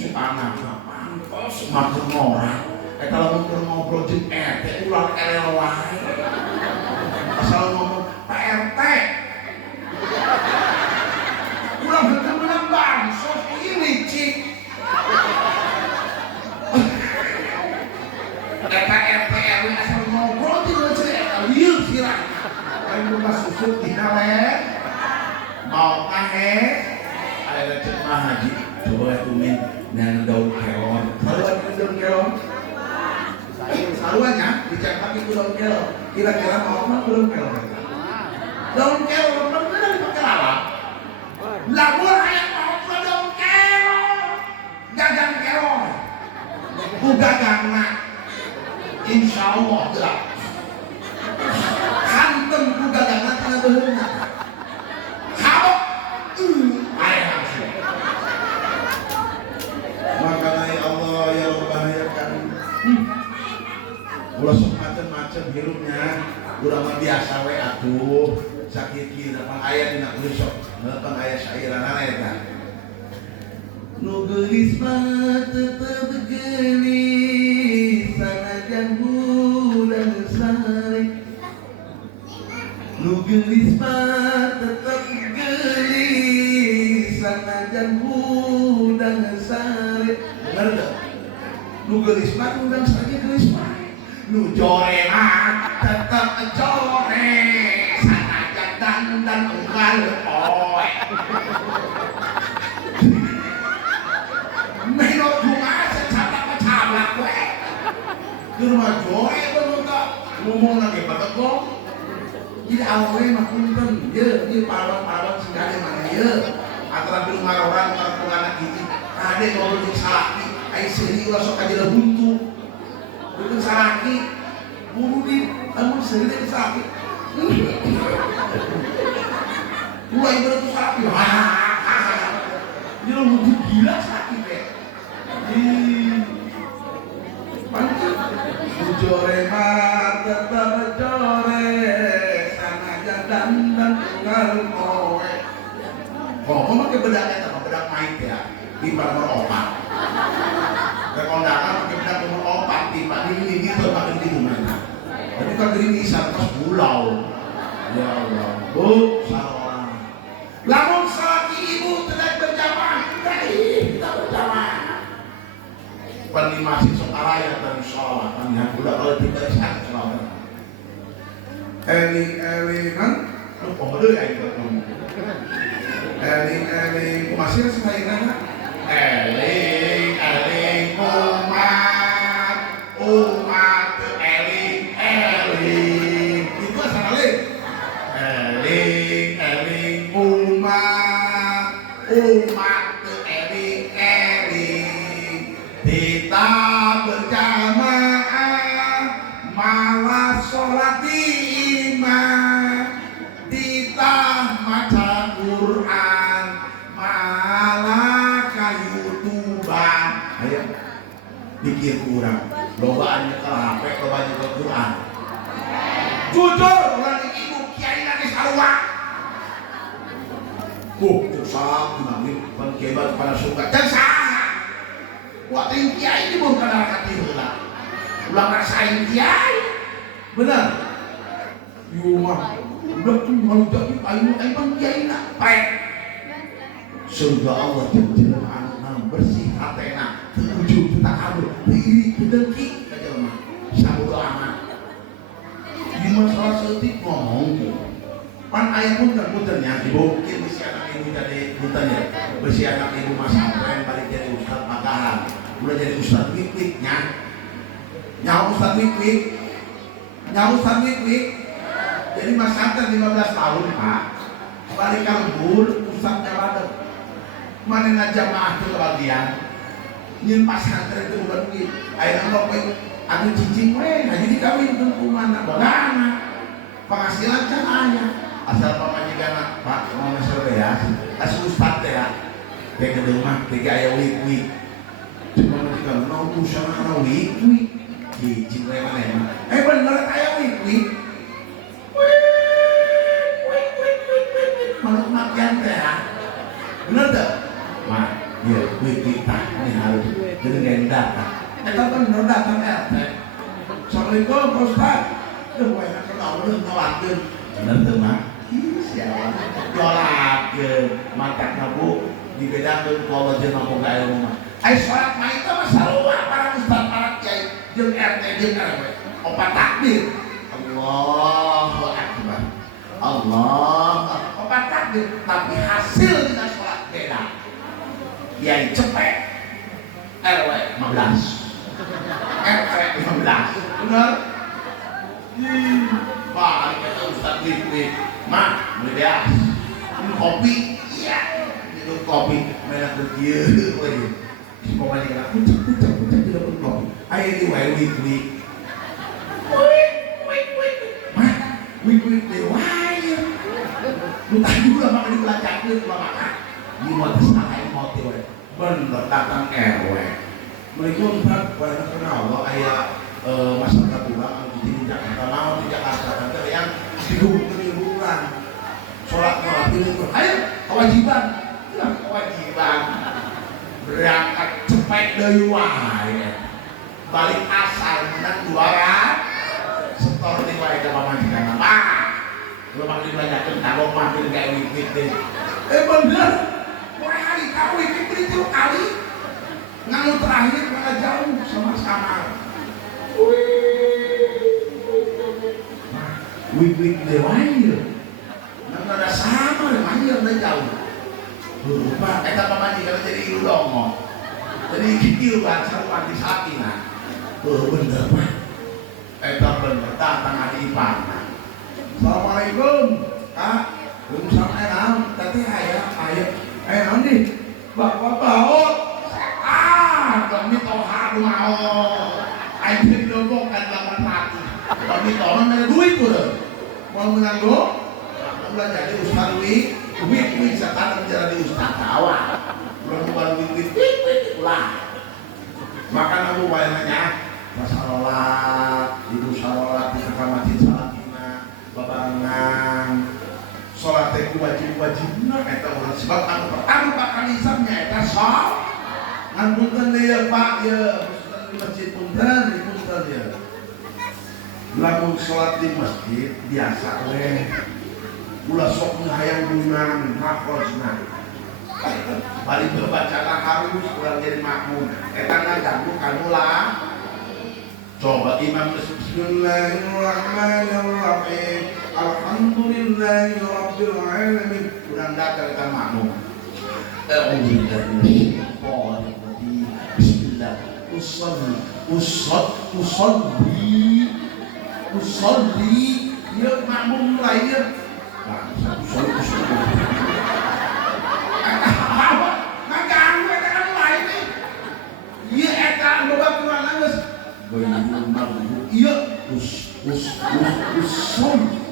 Cek anak kapan? Semakin orang. Kalau ngobrol jeung RT ulang elewai. Asal ngomong Pak RT. Ulang bener-bener bansos ini cik. Eta RT RW asal ngobrol tidak cerita liur sirah. Ayo buka susu dina le. Mau kahe? Ada cek mah haji. Coba tumin dengan daun kelon. Saluan itu daun kelon. Saluannya dicetak itu daun kelon. Kira-kira mau apa daun kelon? Daun kelon benar dipakai lalap. Labur ayam mau ke daun kelon. Gagang kelon. Ku gagang nak. Insya Allah gerak. Hantem ku gagang nak tengah beheuna. Habok. Air langsung. Makanya Allah ya membahayakan. Ulah sok macam-macam hirupnya. Udah mah biasa we atuh. Sakit kieu pang aya dina kulit sok. Pang aya sairana eta. Nu geulis mah tetep geulis sanajan bulan sare. Nu geulis mah tetep geulis sanajan bulan sare. Bener enggak? Nu geulis mah undang saja geulis mah. Nu jore mah tetep jore sanajan dandan unggal oe. Menurut bunga secatak-catak we. Ke rumah jore bener tak ngomong lagi bategong. Jadi awalnya mah punten, ieu parang-parang segala mana ieu. Antara di rumah orang antara anak gigi. Ade ngobrol jeung salaki, ai seuri ulah sok aja buntu. Bukan salaki. Buru di amun seuri teh salaki. Ulah ibarat salaki. Dia buntu gila salaki teh. Pantes jore mah tetep jore sanajan dandan unggal kowe. Kok make bedak eta bedak main ya. Timba nomor 4. Rekondangan make bedak nomor 4 timba ini gitu pakai di mana. Tapi kan ini sarkas pulau. Ya Allah. Bu, salah. Lamun salaki ibu tidak berjamaah, kita berjamaah. Panimasi sok araya dan sholat panjang udah kalau tidak sehat sholat eling-elingan lu pembedu ya itu eling-eling masih selainnya eling-eling umat eling-eling itu asal eling-eling umat eling-eling kita berjamaah malah sholat di imam kita maca Quran malah kayu tuban ayo dikir kurang lobaan nyekel HP lobaan nyekel Quran jujur orang ibu kiai nanti sarua salam dinamik pengkebat pada suka dan waktu kiai ini bukan anak heula. Ulah ngarasain kiai. Benar. Yo mah udah tuh mau jadi aing pang kiai na pek. Surga Allah jeung bersih hatena, teu ujug teu kabur, teu iri teu dengki ka jelema. Sabodo amat. Di masalah seutik ngomong. Pan aya punten-puntennya ibu mungkin bisi anak ibu tadi punten ya. Bisi anak ibu mas sampean balik udah jadi ustad wik-wiknya. Nyawa ustad wik-wik. Jadi Mas Santer 15 tahun Pak. Balik ke lembur, ustadnya pada mana aja maaf tuh kebagian. Nyin pas santer itu bukan duit. Akhirnya lo pengen aduh cicing nah jadi kawin tuh kumana bagana. Penghasilan kan ayah. Asal pamajikan Pak mau mesel ya. Asal ustad ya. Kayak ke rumah, kayak ayah wik-wik. Cuma ketika mau usaha ana wik-wik. Cicing mana. Bener ayah wik-wik. Manuk makian teh ya. Bener tak? Wah, iya, wik-wik tak. Ini harus jadi gendak tak. Kita kan bener datang RT. Assalamualaikum Pak Ustaz. Duh, enak kenal lu ngawakin. Bener tuh Mak. Siapa? Jolakeun matak nabu dibedakeun ku Allah jeung mampu ka ilmu mah. Ai salat mah itu mah sarua para ustaz para kiai jeung RT jeung RW. Opat takbir. Allahu akbar. Allah. Opat takbir tapi hasil dina salat beda. Kiai cepet RW 15. RT 15. Bener? Balik kata Ustaz wik-wik. Mak, beda. Minum kopi. Iya. Minum kopi. Merah bergieu. Si pokoknya kena pucak tidak minum kopi. Ayo di wik-wik. Mak, wik-wik dewaya. Lu tadi juga mak dibelajakin lu makan. Di motis naik motif. Bener datang RW. Mereka Ustaz, banyak kenal lo ayah masyarakat pulang di Jakarta mau di Jakarta nanti yang dihubungkan sholat malam itu ayo kewajiban berangkat cepet dari wae balik asal dan 200 setor di wae ke pamajikan apa lu makin dibanyakin kalau makin kayak wik-wik deh bener mulai hari kau wik-wik itu kali nganu terakhir malah jauh sama-sama wik-wik dewanya nggak ada sama dewanya udah jauh lupa kita pemajikan jadi ilu dong jadi kecil kan sama mati sapi nah bener pak kita bener datang hari ipar assalamualaikum kak belum sampai nam tapi ayah nih bapak baut kami toha mau ayo dilobokkan 800 kami toha mana duit tuh mau menanggo udah jadi ustaz wik sekarang jadi ustaz awal bukan wik lah makan aku bayangnya masalah ibu salat di masjid Salatina babangan sholat itu wajib-wajibna eta urang sebab anu pertama kali islamnya eta sholat ngantunkeun deui Pak ya di masjid punten ya lamun sholat di masjid biasa we ulah sok hayang dunang makrosna bari berbaca harus urang jadi makmum eta ngaganggu kanulah coba imam bismillahirrahmanirrahim alhamdulillahi rabbil alamin urang datar ka makmum bismillah usolli ya makmum mulai ya ngaganggu eta kan lain nih iya eta loba kurang nangis iya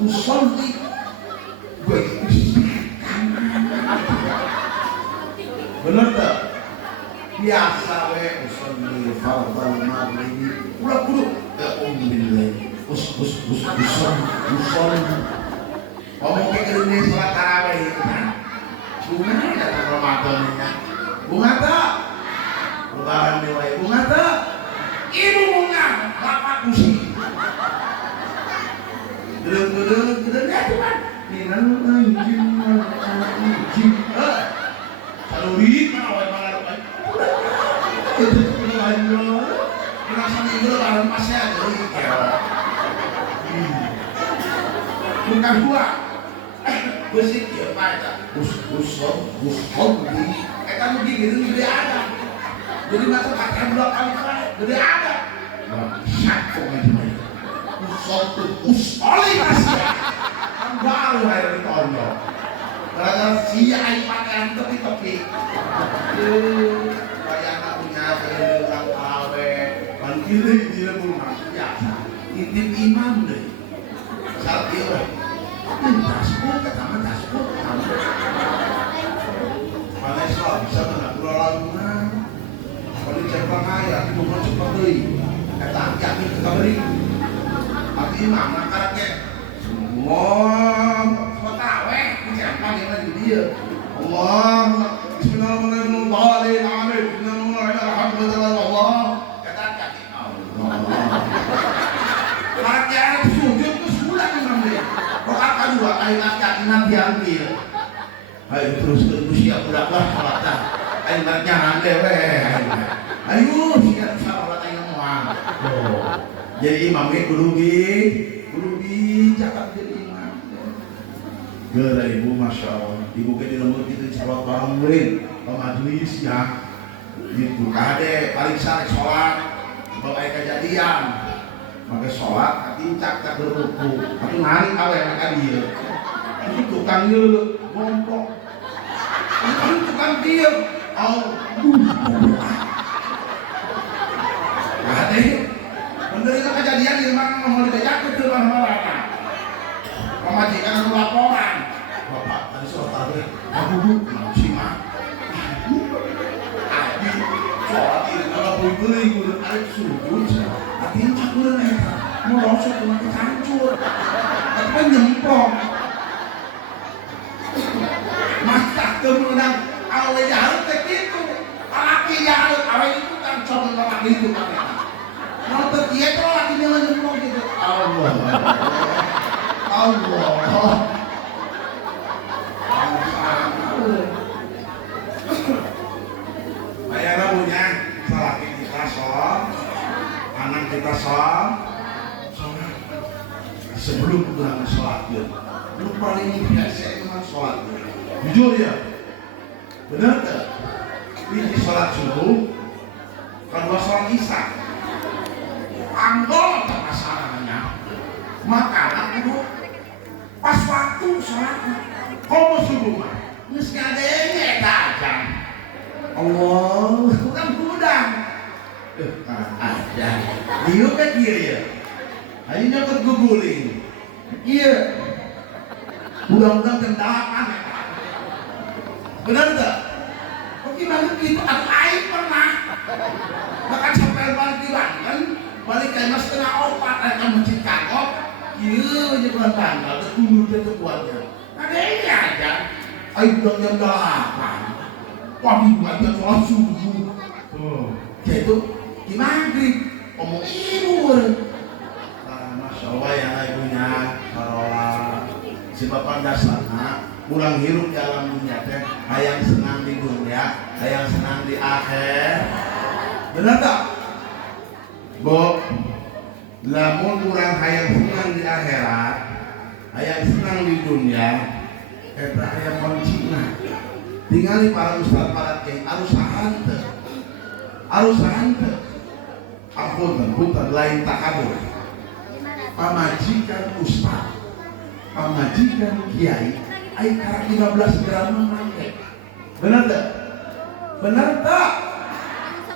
usolli bener tak? Biasa we usolli fardal maghribi ulah kudu usolli ngomong ke gini sholat tarawih itu kan bunga datang Ramadannya bunga tak? lebaran diwai bunga tak? ibu bunga bapak kusi gedeng ya cuman minal anjing saluri mana wae mangarukan itu ayo merasa minggu lebaran masih ada bukan gua bersih ya Pak usol di kan begini dia ada Jadi masa pakai 2 kali baik, jadi ada. Satu aja. Usoli masih. Kan baru air ditonjol. Gara-gara si ai pakaian tepi-tepi. Bayang punya orang awe, ban kiri di rumah biasa. Intip imam deh. Saat dia, tasbih kata mana tasbih? Mana Islam bisa mana pulau lagunan? Kalau cekang ayat itu mau cepat deh. Kata yakin kita beri. Tapi imam karakter semua tawe, siapa yang lagi dia? Allah, Bismillahirrahmanirrahim. Alhamdulillah. Kata yakin Allah. Karakter sujud itu sebulan imam dia. Rokaat kedua ayat yakinan diambil. Ayo terus ke usia budak-budak kata. Ayo jangan dewe. Ayo siap salat ayo moal. Jadi imamnya kudu cakap jadi imam. Geura ibu masya Allah, ibu ke di lembut itu sholat bareng murid, pemajelis ya. Gitu kade paling sare sholat, bagai kejadian. Maka sholat, hati cak beruku, hati nari awe maka dia. Itu tukang nyeluk, gompok. Itu tukang dia, Kade. Menderita kejadian di mana mau dibejakan ke mana-mana. Pemajikan itu laporan. Bapak tadi sholat tadi, bu, simak. Abi sholat ini kalau beli kudu arek sujud. Tapi cakuran eta, mau langsung cuma kecancur. Tapi kan nyemplung. Masa kemudian awe jahat kayak gitu. Laki jahat, awe itu kan coba laki itu kan. Kalau terkiat kalau lakinya nyemplung gitu. Allah. Bayar punya laki kita sholat, anak kita sholat. Sebelum pulang sholat dia, lu paling biasa memang sholat dia. Jujur ya, benar tak? Ini sholat subuh, kedua sholat isya. Anggol tak masalahnya. Makanan itu pas waktu sholatnya komo subuh mah geus ngadenge eta ajan Allah bukan gudang ada dieu ke kieu ya ayeuna nyokot guguling ieu mudah-mudahan kendalapan bener teu kok gimana gitu atuh aing pernah bahkan sampai balik di Banten balik ke mas setengah 4 ada masjid Kangkok. Iya, aja bulan tanggal, tertunggu dia keluarga. Ada ini aja. Ayo bulan jam 8. Wah, aja sholat subuh. Jadi di maghrib, ngomong ibu. Masya Allah ya ibunya, Parola. Si bapak dasarnya, pulang hirup di alam dunia teh, hayang senang di dunia, hayang senang di akhir. Benar tak? Bu. Lamun kurang hayang senang di akhirat, hayang senang di dunia, eta hayang kuncina. Tingali para ustaz para kiai arusahan teu. Punten lain takabur. Pamajikan ustaz, pamajikan kiai, ai karak 15 gram mangke. Benar tak? Benar tak?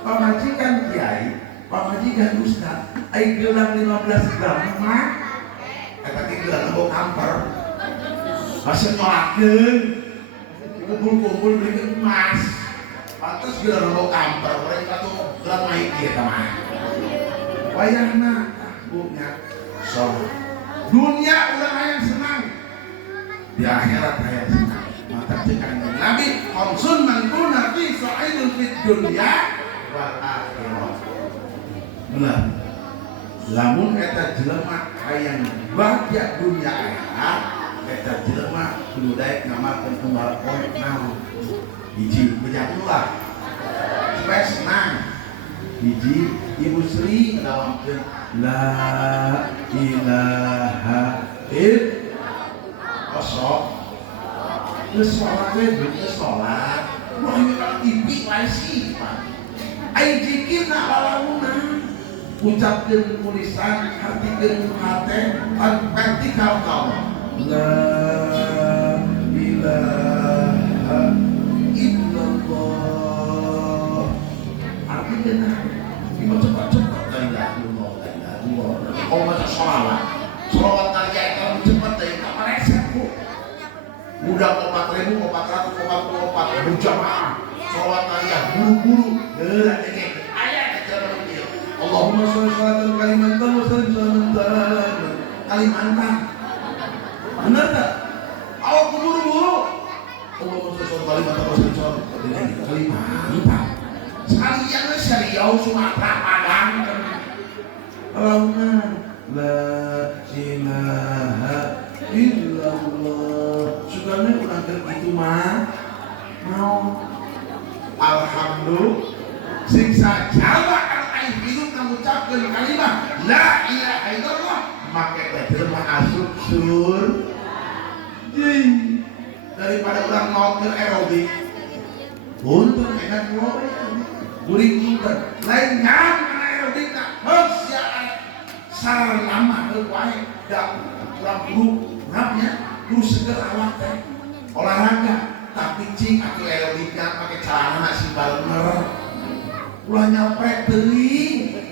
Pamajikan kiai, pamajikan ustaz, ai gelang 15 gram mah eta teh gelang bawa kamper hasil nyolakeun kumpul-kumpul beli emas pantes gelang bawa kamper mereka tuh gelang naik kieu tah mah wayahna bunya sholat dunia udah hayang senang di akhirat hayang senang maka cekan Nabi khamsun man kunna fi sa'idul fid dunya wal akhirah benar. Lamun eta jelema hayang bagja dunia akhirat, eta jelema kudu daek ngamalkeun unggal poe naon. Hiji bejatulah supaya senang. Hiji Ibu Sri ngawamkeun la ilaha illallah. Kosok. Geus salat we geus salat. Wah ieu kan tipi lain sifat. ai zikirna lalamunan ucapkeun ku lisan hartikeun ku hate lan vertikal ka Allah la ilaha illallah artinya kita cepat-cepat la ilaha illallah kalau baca sholawat tadi kalau cepat dari kamar esku udah 4.444 berjamaah sholawat tadi buru-buru ayat aja berarti Allahumma sholli sholatan kalimatan wa sallim sholatan kalimatan benar tak? Awak buru-buru Allahumma sholli sholatan kalimatan wa sallim sholatan kalimatan sekalian seriau Sumatera Padang Allahumma la ilaha illallah sugana kurang gitu mah mau alhamdulillah sing sajaba kan aing hidup mengucapkeun kalimat la ilaha illallah make teh mah asup sur daripada orang mau ke aerobik untuk enak ngobrol guring punten lain nyam kana aerobik na heus ya sareng lama heuh wae da urang guru ngapnya guru seger awak teh olahraga tapi cing atuh aerobiknya make celana si balmer ulah nyampe teuing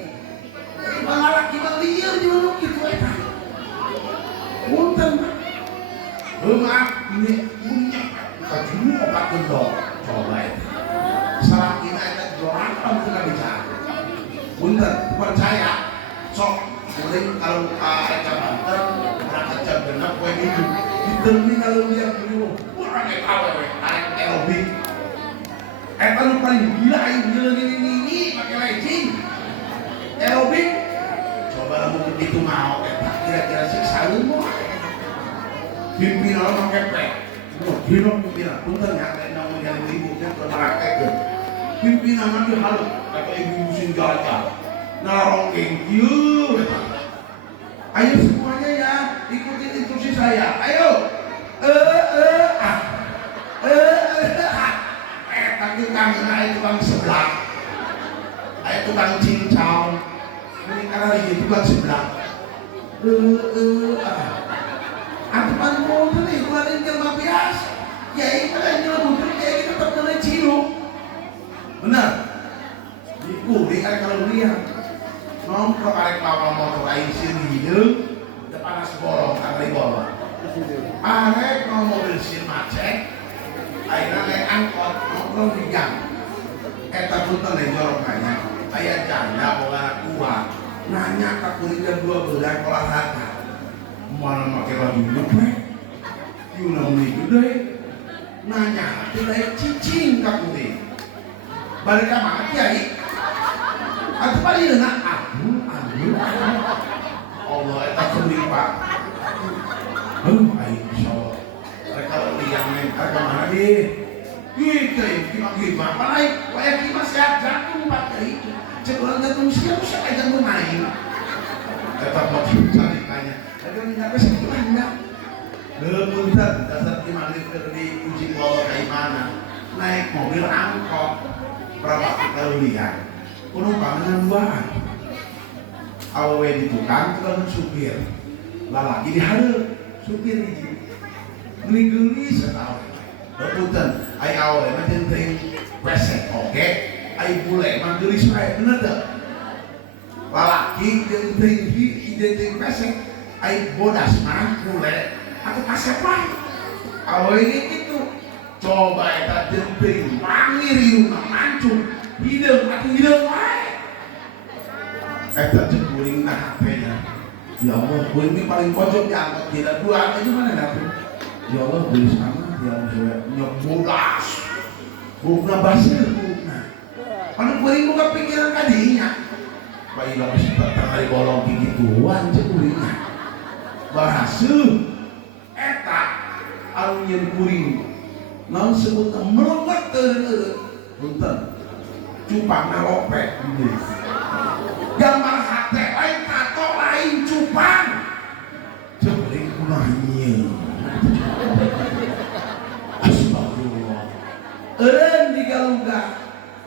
bangalaki mah lieur jeung kitu eta punten heuh maaf ini punya kajunu opat gendong coba eta salah kita eta jorakan teu bicara punten percaya sok kuring kalau eta Banten berangkat jam 6 poe minggu diteumi kalau lihat dulu urang eta awewe arek aerobik eta nu paling gila aing nyeuleuh-nyeuleuh make legging aerobik coba lamun kitu mau eta kira-kira sik saeun moal pimpinan make pek dino pimpinan punten nya teh namun yang ributnya praktekkeun pimpinan mah teu halus kata ibu sing jalan naronggeng kieu eta ayo semuanya ya ikutin instruksi saya ayo eta tukangna aya tukang seblak aya tukang cincau ini karena ieu tukang seblak atupan motor nih keluarin jelma biasa ya itu kan nyelebutkan kayak gitu tetap kena ciluk benar dikulik ada kalau lihat nongkrong arek bawa motor aing sieun hideung da panas borong kali borong arek mau mobil sieun macet ayeuna naik angkot nongkrong di gang eta punten le jorok kanya aya janda boga kuat nanya ka kuring jam 12 olahraga mana make baju nyepret yuna meuli gede nanya teu daek cicing ka kuring balik ka mana kiai atuh palieuna aduh Allah eta kuring Pak aing insyaallah mereka liang men ka mana di kieu kieu gimana lain waya kieu sehat jantung Pak kiai cek urang jantung siap aya jantung main eta motif caritanya ada nyampe sebelahnya punten dasar di maghrib keur diuji Allah ka imana naik mobil angkot berapa kalian penumpangnya duaan awewe di tukang tukang supir lalaki di hareup supir hiji meuli geulis eta awewe punten ai awewe mah teu teuing pesek oke ai bule mah geulis wae bener teu lalaki teu teuing pesek ai bodas mah bule atuh kasep wae awewe kitu coba eta jemping mangir irungna mancung hideung atuh hideung wae eta cek kuring na HP-nya ya Allah kuring ini paling pojok diangkat tidak dua aja mana dapet ya Allah beli sama ya Allah nyebudas bukna basir bukna anu kuring buka pikiran kadinya bayi lah masih tertangari bolong gigituan cek kuringnya bahasuh eta anu nyen kuring naon sebutna melewat punten cupangna lopek gambar hate lain tato lain cupang ceuring kunanya astagfirullah eureun digaluga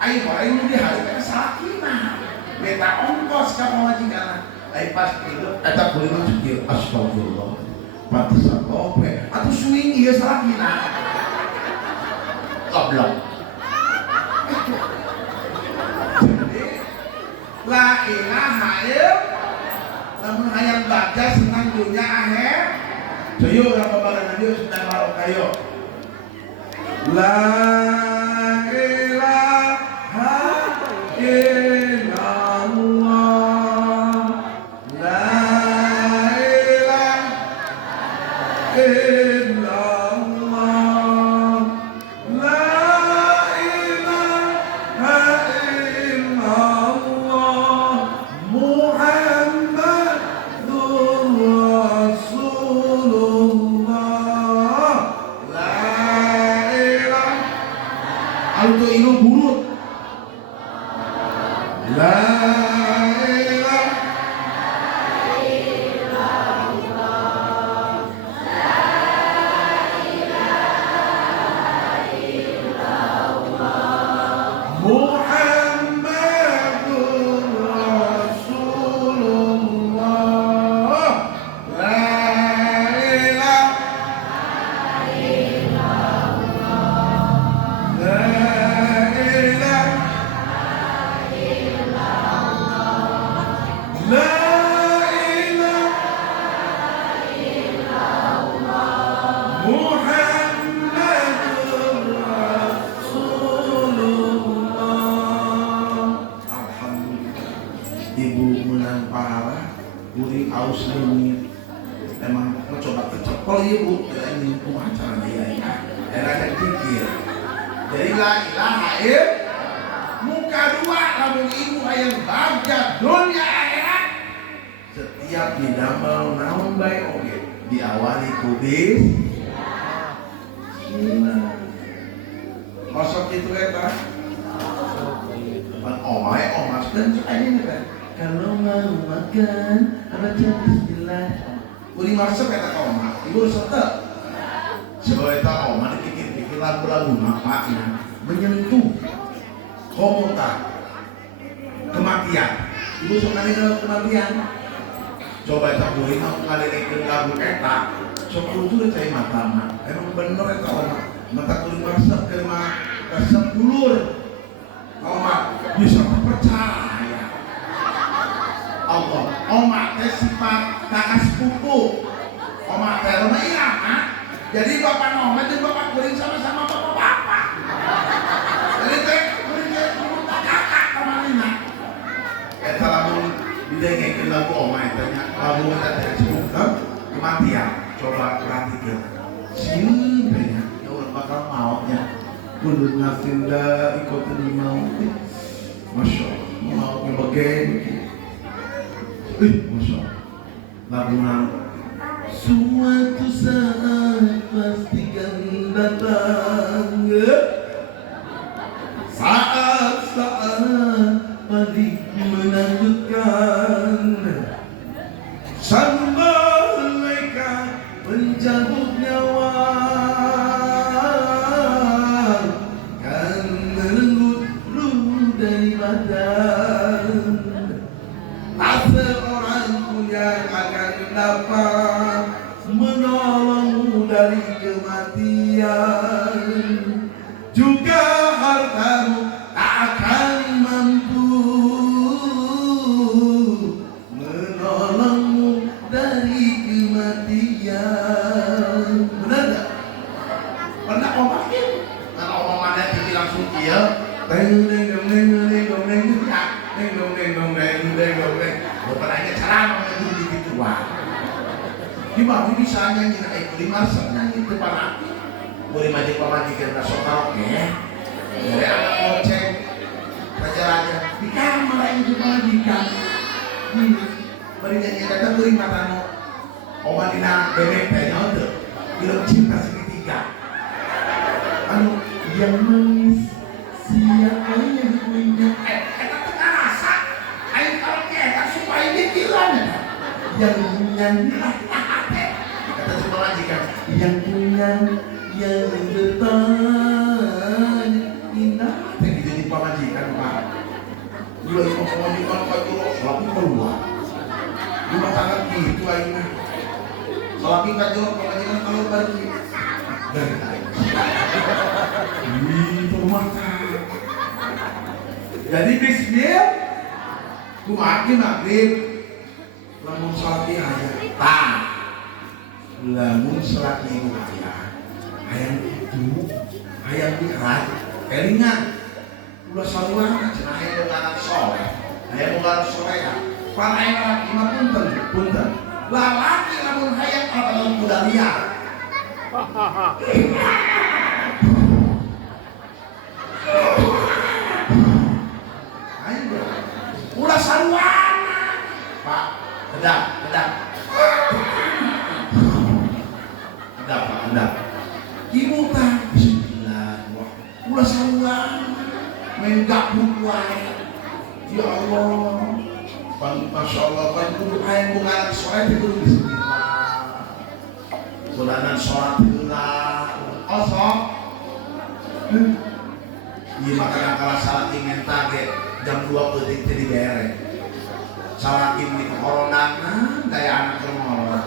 ai horeung di hareup salakina beta ongkos ka pamajikan ai pas kieu eta boleh masuk kieu astagfirullah pantesan kope atuh suing ieu salakina goblok jadi la ilaha illallah lamun hayang baca senang dunia akhir sayo urang babarengan dieu sedang maro kayo la ilaha illallah la ilaha illallah la ilaha illallah Muhammadur Rasulullah la ilaha alto inu burut la ilaha Muhammadur Rasulullah la ilaha la ilaha la ilaha Muhammadur Rasulullah. Alhamdulillah. Ibu menang pahala, kuring aus leungit. Emang coba kecepol ibu, ini acara dia ya. Ada pikir. Jadi la ilaha illallah. Muka dua lamun ibu hayang bagja dunia akhirat. Setiap didamel naon bae oge diawali ku bismillah. Masuk itu eta. Pan omae omas dan ini kan. Kalau mau makan baca bismillah. Kuring masuk eta ka omah. Ibu serta. Sebab eta omah dipikir-pikir lagu-lagu makna menyentuh komota kematian. Ibu sok ngalih kematian. Coba eta kuring ngalih lagu eta. Sok kudu cai matana. Emang bener eta omah. Mata kuring masuk ke rumah kesepulur. Omah bisa percaya. Allah, omah teh sifat kakak sepupu. Omah teh rumah irama. Jadi bapak nomad dan bapak kuring sama-sama bapak-bapak. Jadi teh kuring teh kakak kamarina. Eta lamun didengekeun lagu omah eta nya lagu eta teh disebutkeun kematian. Coba perhatikan. Sieun teh nya urang bakal mautnya. Kullu nafsin dha'iqatul maut. Masya Allah, mautnya begini. Masya Allah. Lagu suatu saat pastikan datang, saat-saat paling menakutkan, sang malaikat mencabut nyawa, kan merenggut ruh dari badan. Tak seorang pun yang akan dapat menolongmu dari kematian, juga hartamu tak akan mampu menolongmu dari kematian. Benar tak? Pernah omakin? Kalau omong mana jadi langsung dia bukan hanya ceramah itu begitu wah. Gimana bisa nyanyi naik lima nyanyi depan aku. Boleh maju pemajikan naso karaoke. Dari anak goceng raja-raja di kamar itu pemajikan. Beri nyanyi kata beri matano. Oma dina bebek tanya itu. Film cinta segitiga. Anu yang manis siapa yang punya eta teu ngarasa aing karaoke eta supaya dikilan yang nyanyi kata si pemajikan yang punya yang bertanya indah teh jadi pemajikan Pak Gila mau komunikan baju selagi keluar. Rumah tangga gitu aja. Selagi kacau kebanyakan kalau balik. Itu rumah tangga. Jadi bismillah, kumaki maghrib, lamun salati aja. Tak, lamun salati aja. Hayang itu, hayang dikat, kelingan. Ulah saluang, cenah hayang anak soleh, hayang anak soleh ya. Pan hayang laki mah punten. Lalaki lamun hayang anak muda liar. Ulah saluang, Pak, kedap. Kedap. Kimutan, bismillah. Ulah saluang, menggak bukuan. Ya Allah, Masya Allah, kan kudu ayam bunga sholat itu bismillah. Bulanan sholat itu lah, kosong. Iya makanan kalah salat ingin tage jam 2 detik jadi bere. Salat ini koronan kayak anak remor.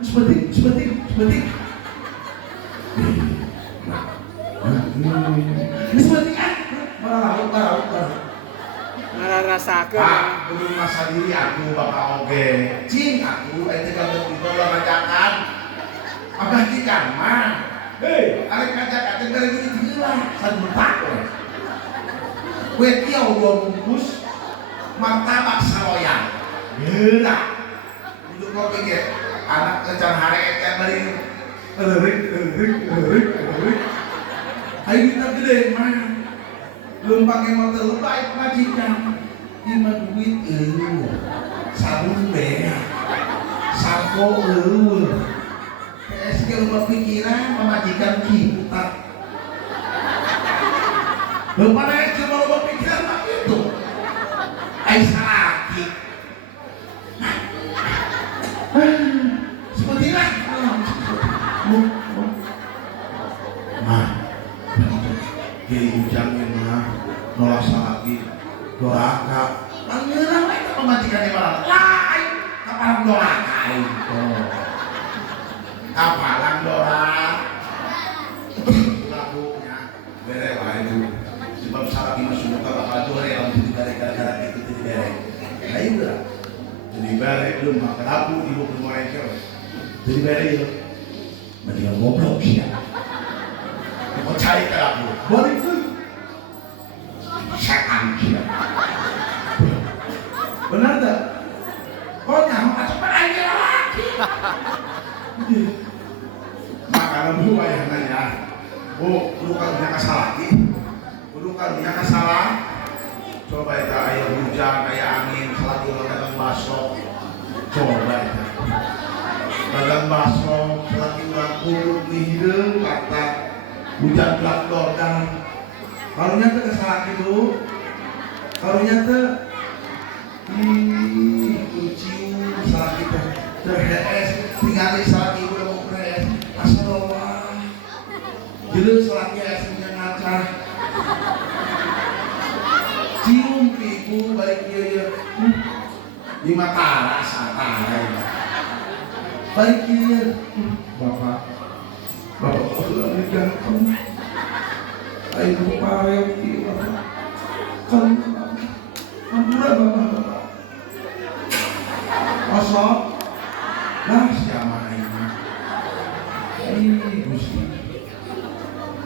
Seperti. Ini seperti kan? Marah. Marah rasakan. Pak, belum masa diri aku bapak oge. Cing aku, itu kalau itu ngajakan. Abah di kamar. Hei, arek ngajakan tinggal gini lah. Santak we. Kue tiaw 2 bungkus martabak saloyan. Gerak. Untuk kau pikir anak kejar harek yang beri erik. Ayo kita gede mana? Belum pakai motor lebay majikan. Ima duit sabun bea, sampo PSG lupa pikiran memajikan kita. Lupa deh cuma lupa pikiran apa itu? Lagi. Seperti lah. Jadi ujangnya mah nolak lagi doraka. Pangeran itu memajikan di mana? Lain kapalang doraka itu. Kapalang dorak. Lagunya bere lah itu. Sebab salah di masuk muka bakal dore yang jadi gara-gara itu jadi bere. Nah itu lah. Jadi bere belum makan aku ibu kemarin cewek. Jadi bere itu. Majikan goblok sih ya. Mau cari ke aku. Balik tuh. Setan sih. Benar tak? Kau nyamuk atau aja lagi. Makanan dua yang nanya. Oh, lu karunya kasalah lagi. Lu karunya kasalah. Coba itu ayah hujan, ayah angin, selagi lo dagang baso. Coba itu. Dagang baso, selagi orang kurut hidup, kata hujan belak dordan. Karunya tuh kasalah gitu. Karunya tuh kuciu salah kita terhes tinggal di salah ibu yang mau pres asalullah jadi salahnya asalnya ngaca cium ibu balik dia di mata rasa balik dia bapak udah gantung ayo parah kan ampura bapak kosong lah siapa ini gusti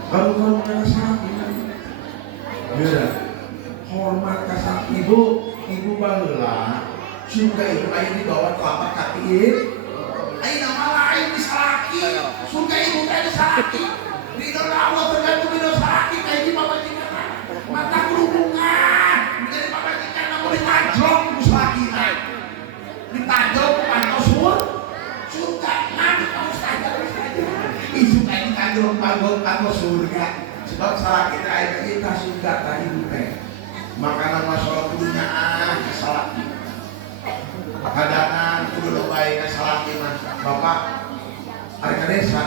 kalau sakit beda hormat ke sakit ibu baheula suka ibu ayo dibawa telapak kaki ayo nama lain bisa laki suka ibu kayak sakit di dalam Allah tergantung di dosa laki kayak di bapak jika mata kerubungan menjadi bapak jika namun ditajong bisa laki ditajong pantosur suka nanti kamu saja suka ini tajong pantos surga sebab salah kita suka tadi bukan makanan masalah punya salah kadangan kudu lebay salah mas bapak hari ke desa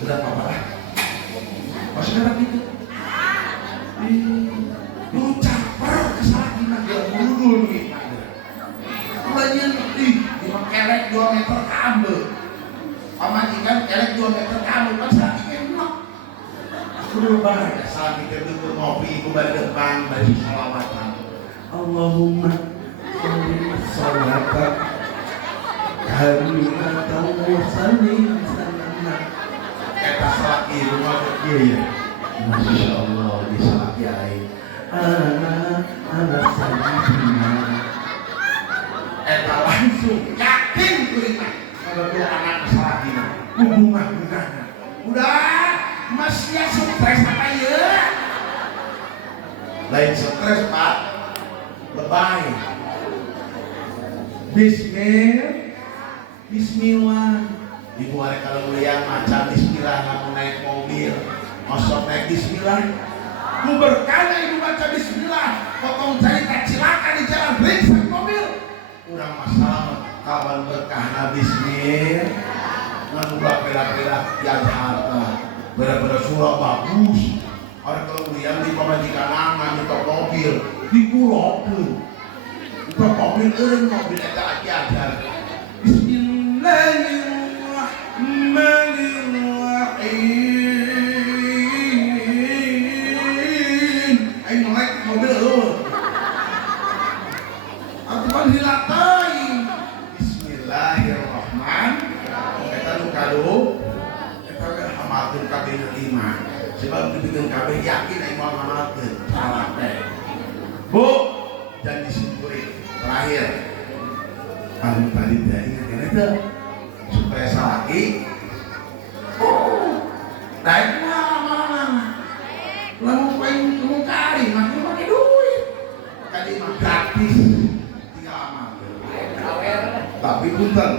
sudah bapak lah maksudnya itu baik saat kita duduk ngopi ibu balik depan balik sholawatan Allahumma sholawatan kalimatan wasalim sanana eta salat ibu maksud iya Masya Allah di salat kiai ana sayyidina eta langsung yakin kulitna kalau tuh anak salatina hubungan dengannya udah masih stres apa ya lain stres pak lebay Bismillah ibu hari kalau lihat macam Bismillah kamu naik mobil masuk naik Bismillah ku berkali ibu baca Bismillah potong cerita cilaka di jalan ringsek mobil kurang masalah kawan berkah Bismillah nggak pela-pela yang harta benar-benar surah bagus orang kalau lihat di pemajikan aman di mobil di pulau di mobil mobil itu ajar Bismillahirrahmanirrahim ayo naik mobil lu aku kan hilatain Bismillahirrahmanirrahim kita lu kado kita berhamatun kabin lima sebab dibikin kabin yakin ayo mau hamatun salah deh bu dan disimpulin terakhir anu tadi dia ingatkan itu supaya lagi naik mana lalu pengen kamu kali makin pakai duit kali mah gratis tinggal amal tapi punten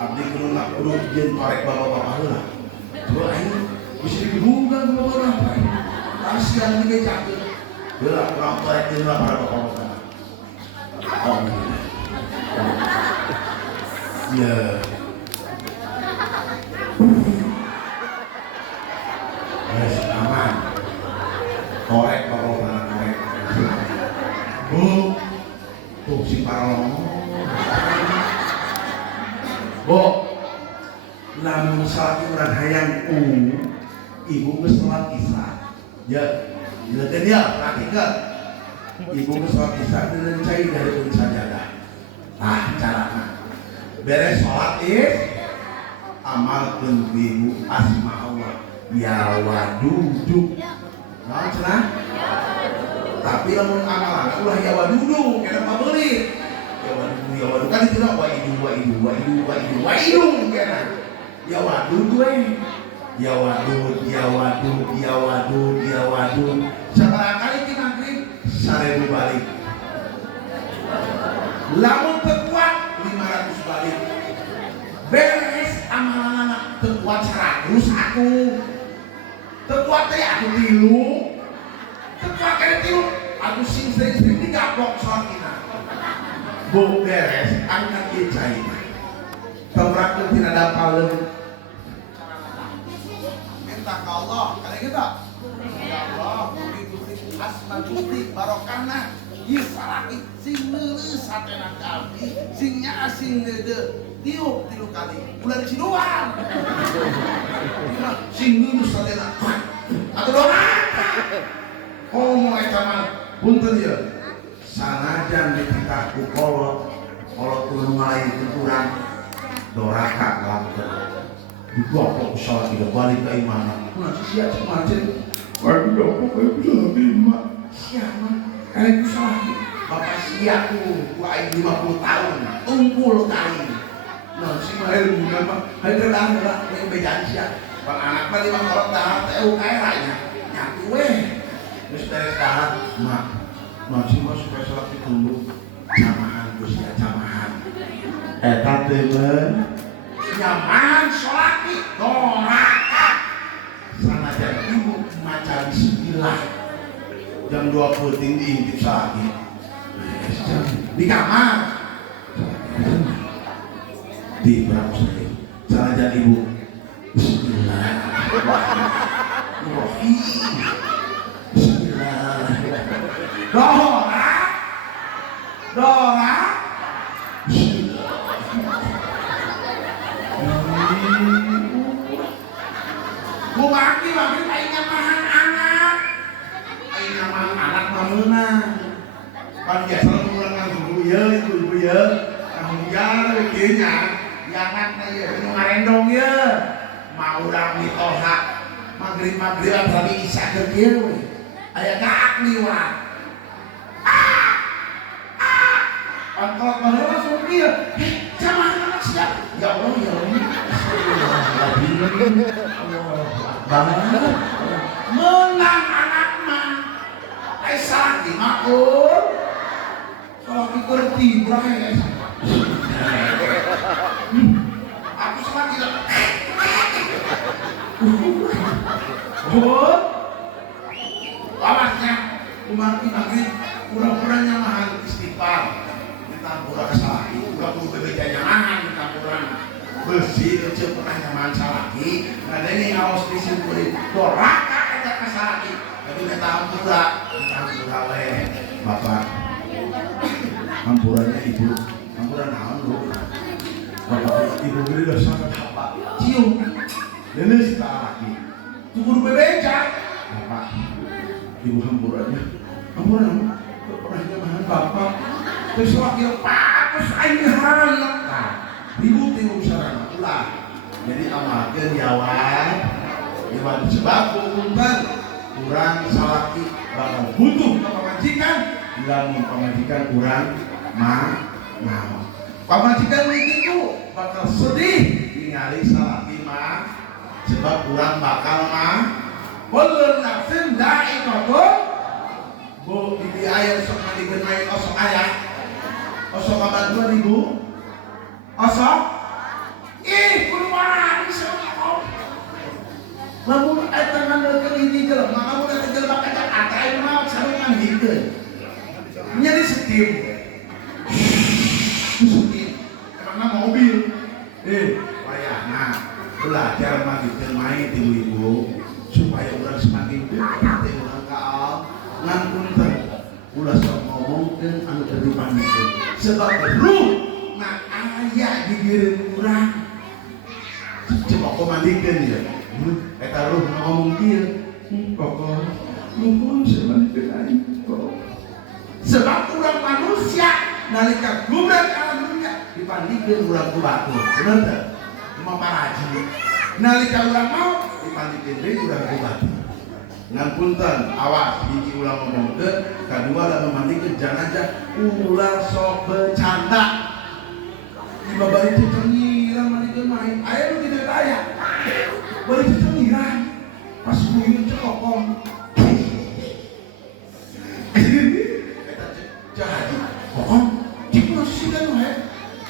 abdi kudu nak kudu jen korek bapak-bapak lah coba ayo bisa dihubungkan bapak-bapak kasihan ini jatuh belah kurang korek jen lah para bapak-bapak ya aman korek bapak-bapak korek bu si paralong bu lamun salat urang hayang ibu geus salat isya ya dileuten ya praktikan ibu geus salat isya dengan cai dari sajadah carana beres salat amalkeun ibu asma Allah ya wadudu naon cenah tapi lamun amalan ulah ya wadudu kena pabeulit ya wadudu kan itu wa idu kena ya wadudu ya wadud sabaraha kali ti magrib 1000 balik lamun teu kuat 500 balik beres amalan anak teu kuat 100 aku teu kuat teh aku 3 teu kuat kali 3 aku sing digaplok salat kita bu beres angkat ieu caina tawrakeun tina dapaleun minta ka Allah kali kita ya Allah mugi asma Gusti barokahna ieu salaki sing leureus satena ka abdi sing nyaa sing deudeu tiup 3 kali ulah diciduan sing leureus satena atuh doa ngomong eta mah punten ieu sanajan dititaku kolot turun mulai kurang doraka lampir digoplok salat tiga balik ke iman nah siap semacam waduh doplok kayak bisa lebih iman siapa kayak bisa lagi bapak siap ku aing 50 tahun unggul kali nah si mahal guna mah hai terang lah yang bejaan siap bang anak mah 5 kolot dahar teu kae raya nyatu weh terus beres dahar mak masih mah supaya salat ditunggu jamahan Gus ya jamahan eta teh nyaman sholat di doraka sanajan ibu maca bismillah jam 20 diintip sholat di kamar di berapa saya sanajan ibu bismillahirrahmanirrahim bismillahirrahmanirrahim Dora Bu Baki kainnya mahan Kan biasa orang nganggo ya ibu ya. Kamu ya kieunya yangan ya ngarendong ya. Mau urang mitoha magrib-magrib tadi isya ke kieu we. Aya gaak liwat. Kalau baheula langsung kieu. Jamaah siap. Ya Allah ya Allah. Allah. Menang anak mah. Aisyah dimakur. Kalau kita tiba ya. Aku sama tidak. Awasnya umat maghrib pura-puranya mahal istighfar. Kita pura kesalaki, pura-pura bebejanya mahal kita pura bersih, kecil pernah nyaman salaki. Ada ini awas disimpulin doraka aja kesalaki. Tapi kita pura weh bapak. Ampurannya ibu, ampuran naon lu? Bapak ibu gede udah sangat apa? Cium, lenes lagi. Tunggu bebeja, bapak. Ibu ampurannya, ampuran pernah nyaman bapak. Terus wakil pak, terus aing halang. Nah, ribut ibu sarana ulah. Jadi amalkeun jawab, jawab sebab punten kurang salaki bakal butuh pemajikan, bilang pemajikan kurang nah pamajikan itu bakal sedih ningali salaki mah sebab kurang bakal kullu nafsin dha'iqatul bu di ayat sok mandikeun main osok aya osok kabantuan ibu osok kudu marah insyaallah lamun eta ngandeukeun ini jelema lamun eta jelema kaca atai mah sareng ngandikeun nyari setim karena mobil wayahna belajar magikeun main ibu-ibu supaya urang semakin dekat urang ka Allah ngan punten ulah sok ngomongkeun anu teu dipandikeun sebab ruh na aya di diri urang coba komandikeun ya eta ruh ngomong kieu pokok nuhun sampeyan aing kok sebab urang manusia nalika gumrah alam dunia dibandingkeun urang ku batur bener teh cuma paraji nalika urang maut dibandingkeun deui urang ku batur ngan punten awas hiji ulah ngomongkeun kadua lah membandingkeun jangan ulah sok bercanda dibabari cengiran mandikeun main aya nu tidak aya bari cengiran pas buyut cekokong jadi pokok cik masih kan wae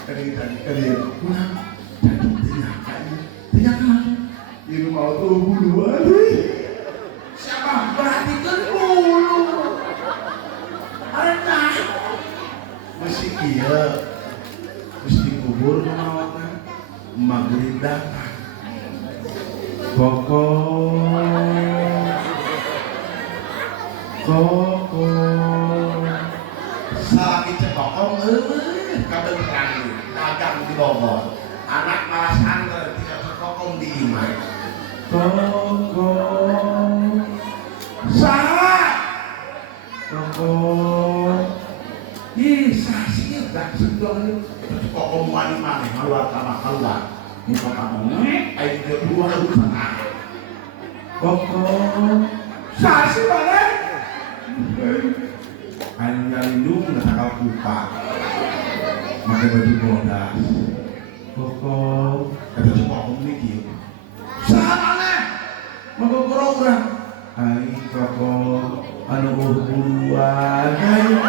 kali kurang jadi tindakan ini mau tuh buluan siapa berarti kan bulu arena masih iya mesti kubur mawatna maghrib datang pokok salaki cekokong kabenterang dagang di Bogor anak malas angker tidak cekokong di imah kokong salah kokong bisa sih gak sedang cekokong wani-wani keluar kamar keluar ini kamu ayo kedua urusan kokong sasi balik anu ngalindung ngetakal kupak pakai baju bodas kokong kata cekokong niki salah mau kurang ayo kokong anu buluan ayo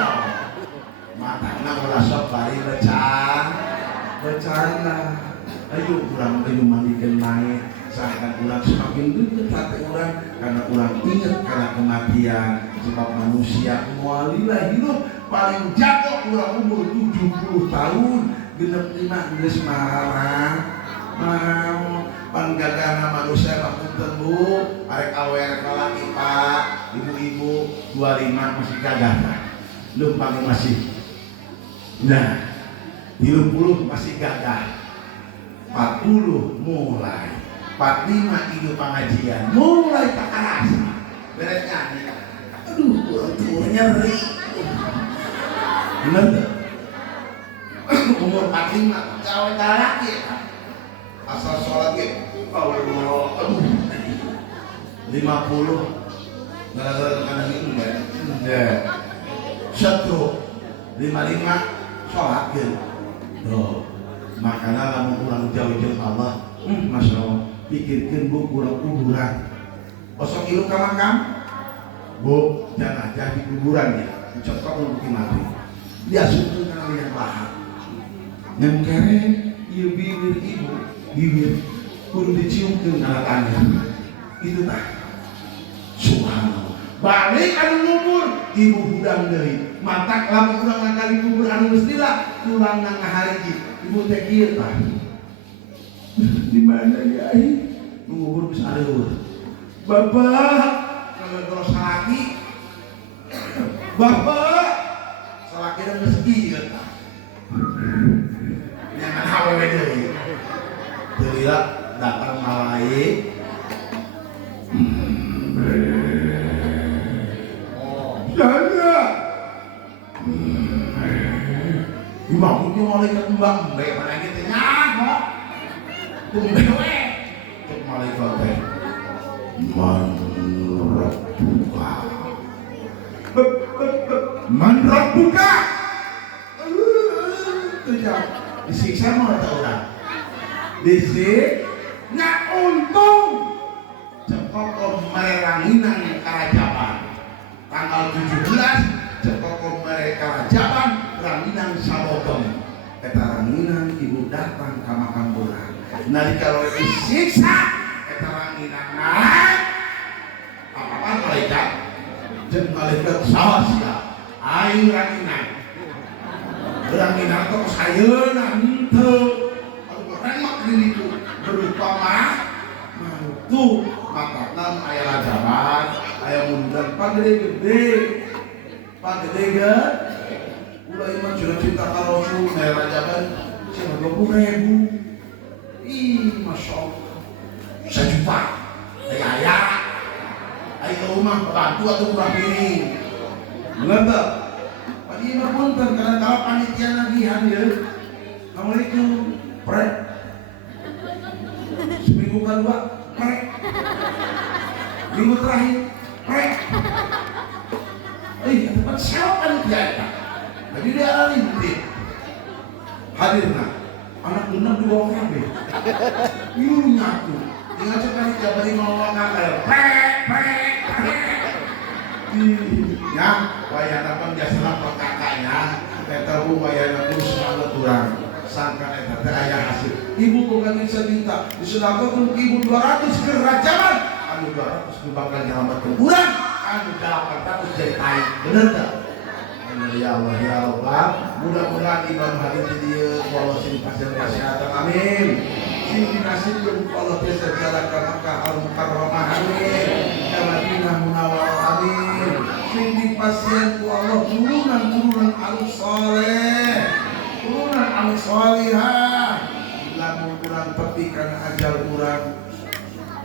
matana ulah sok bari becana ayo kurang ayo mandikeun main saekan urang semakin dekat hati urang karena urang ingat karena kematian sebab manusia mualilah hidup paling jago urang umur 70 tahun genep 5 geus marah mau panggagana manusia papunten Bu arek awer lalaki Pak ibu-ibu 25 masih gagah leumpang masih nah 30 masih gagah 40 mulai 45 hidup pengajian mulai tak kerasa beres nyanyi aduh kurang tua nyeri Bener tuh. Umur 45 cawe laki asal sholat gitu. Allah, aduh. 50 gara-gara tekanan itu enggak? Enggak. Satu 55 sholat gitu. Tuh, makanya lamun kurang jauh-jauh Allah, Masya Allah, pikirkan bu kurang kuburan. Osok ilu ke makam, bu jangan jadi kuburan ya. Contoh untuk mati. Dia suka karena yang lahap. Yang kere, iya bibir ibu, bibir kudu diciumkan anak-anak. Itu tak. Subhanallah. Balik anu ngubur, ibu hudang deui. Matak lamun urang ngakali kubur anu geus lila, tulang nang ngahariji. Ibu teh kieu tah. Di mana ya ai? Ngubur geus areueur. Bapak, kalau terus salaki. Bapak, salaki geus ieu tah. Jangan awewe deui. Teu lila datang malaik. Jaga. Imam itu malaikat mbak mbak mana gitu nyaho. Tumbewe. Cek malaikat teh. Man rabbuka. Man rabbuka. Tuh disiksa mau tak orang. Disiksa untung. Cekok meranginan kerajaan. Tanggal 17 cekoko mereka rajaban ranginan sabotong eta ranginan ibu datang ke makam urang nalika leuwih disiksa eta ranginan naik apa malaikat jeung malaikat sawasia aing ranginan tos ayeuna henteu atuh remak di ditu berupa mantu makana aya rajaban aya munduran pagede-gede gede ulah iman sudah cinta ka Rasul aya rajaban 20.000 ih Masya Allah 1 juta aya aya ke rumah bantu atau kurang piring bener tak? Padi imah punten karena kalau panitia nagihan ya Assalamualaikum prek seminggu kedua prek minggu terakhir prek tempat siapa panitia itu jadi dia alintin hadirna anak genap di bawah KB yuk nyatu ingat sekali jabari ngomong ngakal prek ya wayana pun biasa lapor kakaknya kita wayana pun semangat kurang sangka eta teh aya hasil ibu bukan bisa minta disedekahkan ibu 200 ke rajaban anu 200 bakal nyelamat kurang anu 800 jadi tai bener tak? Ya Allah ya Allah mudah-mudahan ibadah hadir di dieu Allah sing pasien kesehatan amin sing dinasibkeun Allah teh segala ka al-mukarramah amin ka Madinah Munawwarah amin sing dipasien ku Allah turunan anu saleh turunan anu salihah lamun urang peti kana ajal urang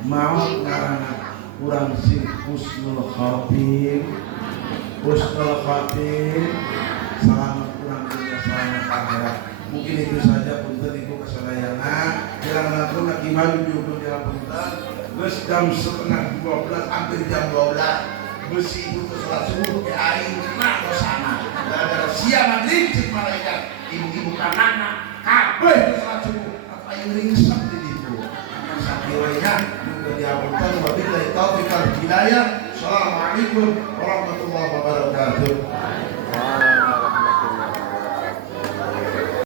maot ngaranna urang sing husnul khatim selamat urang dunia selamat akhirat mungkin itu saja punten ibu kesayangan jangan aku nak imam juga jangan punten geus jam 11:30 hampir jam 12 besi itu ke salat subuh ke aing cenah dosana gara-gara sia maghrib cik malaikat ibu-ibu kanana kabeh ke salat subuh apa yang ringsek di ditu sakiranya juga diapunten wabillahi taufiq wal hidayah. Assalamualaikum warahmatullahi wabarakatuh.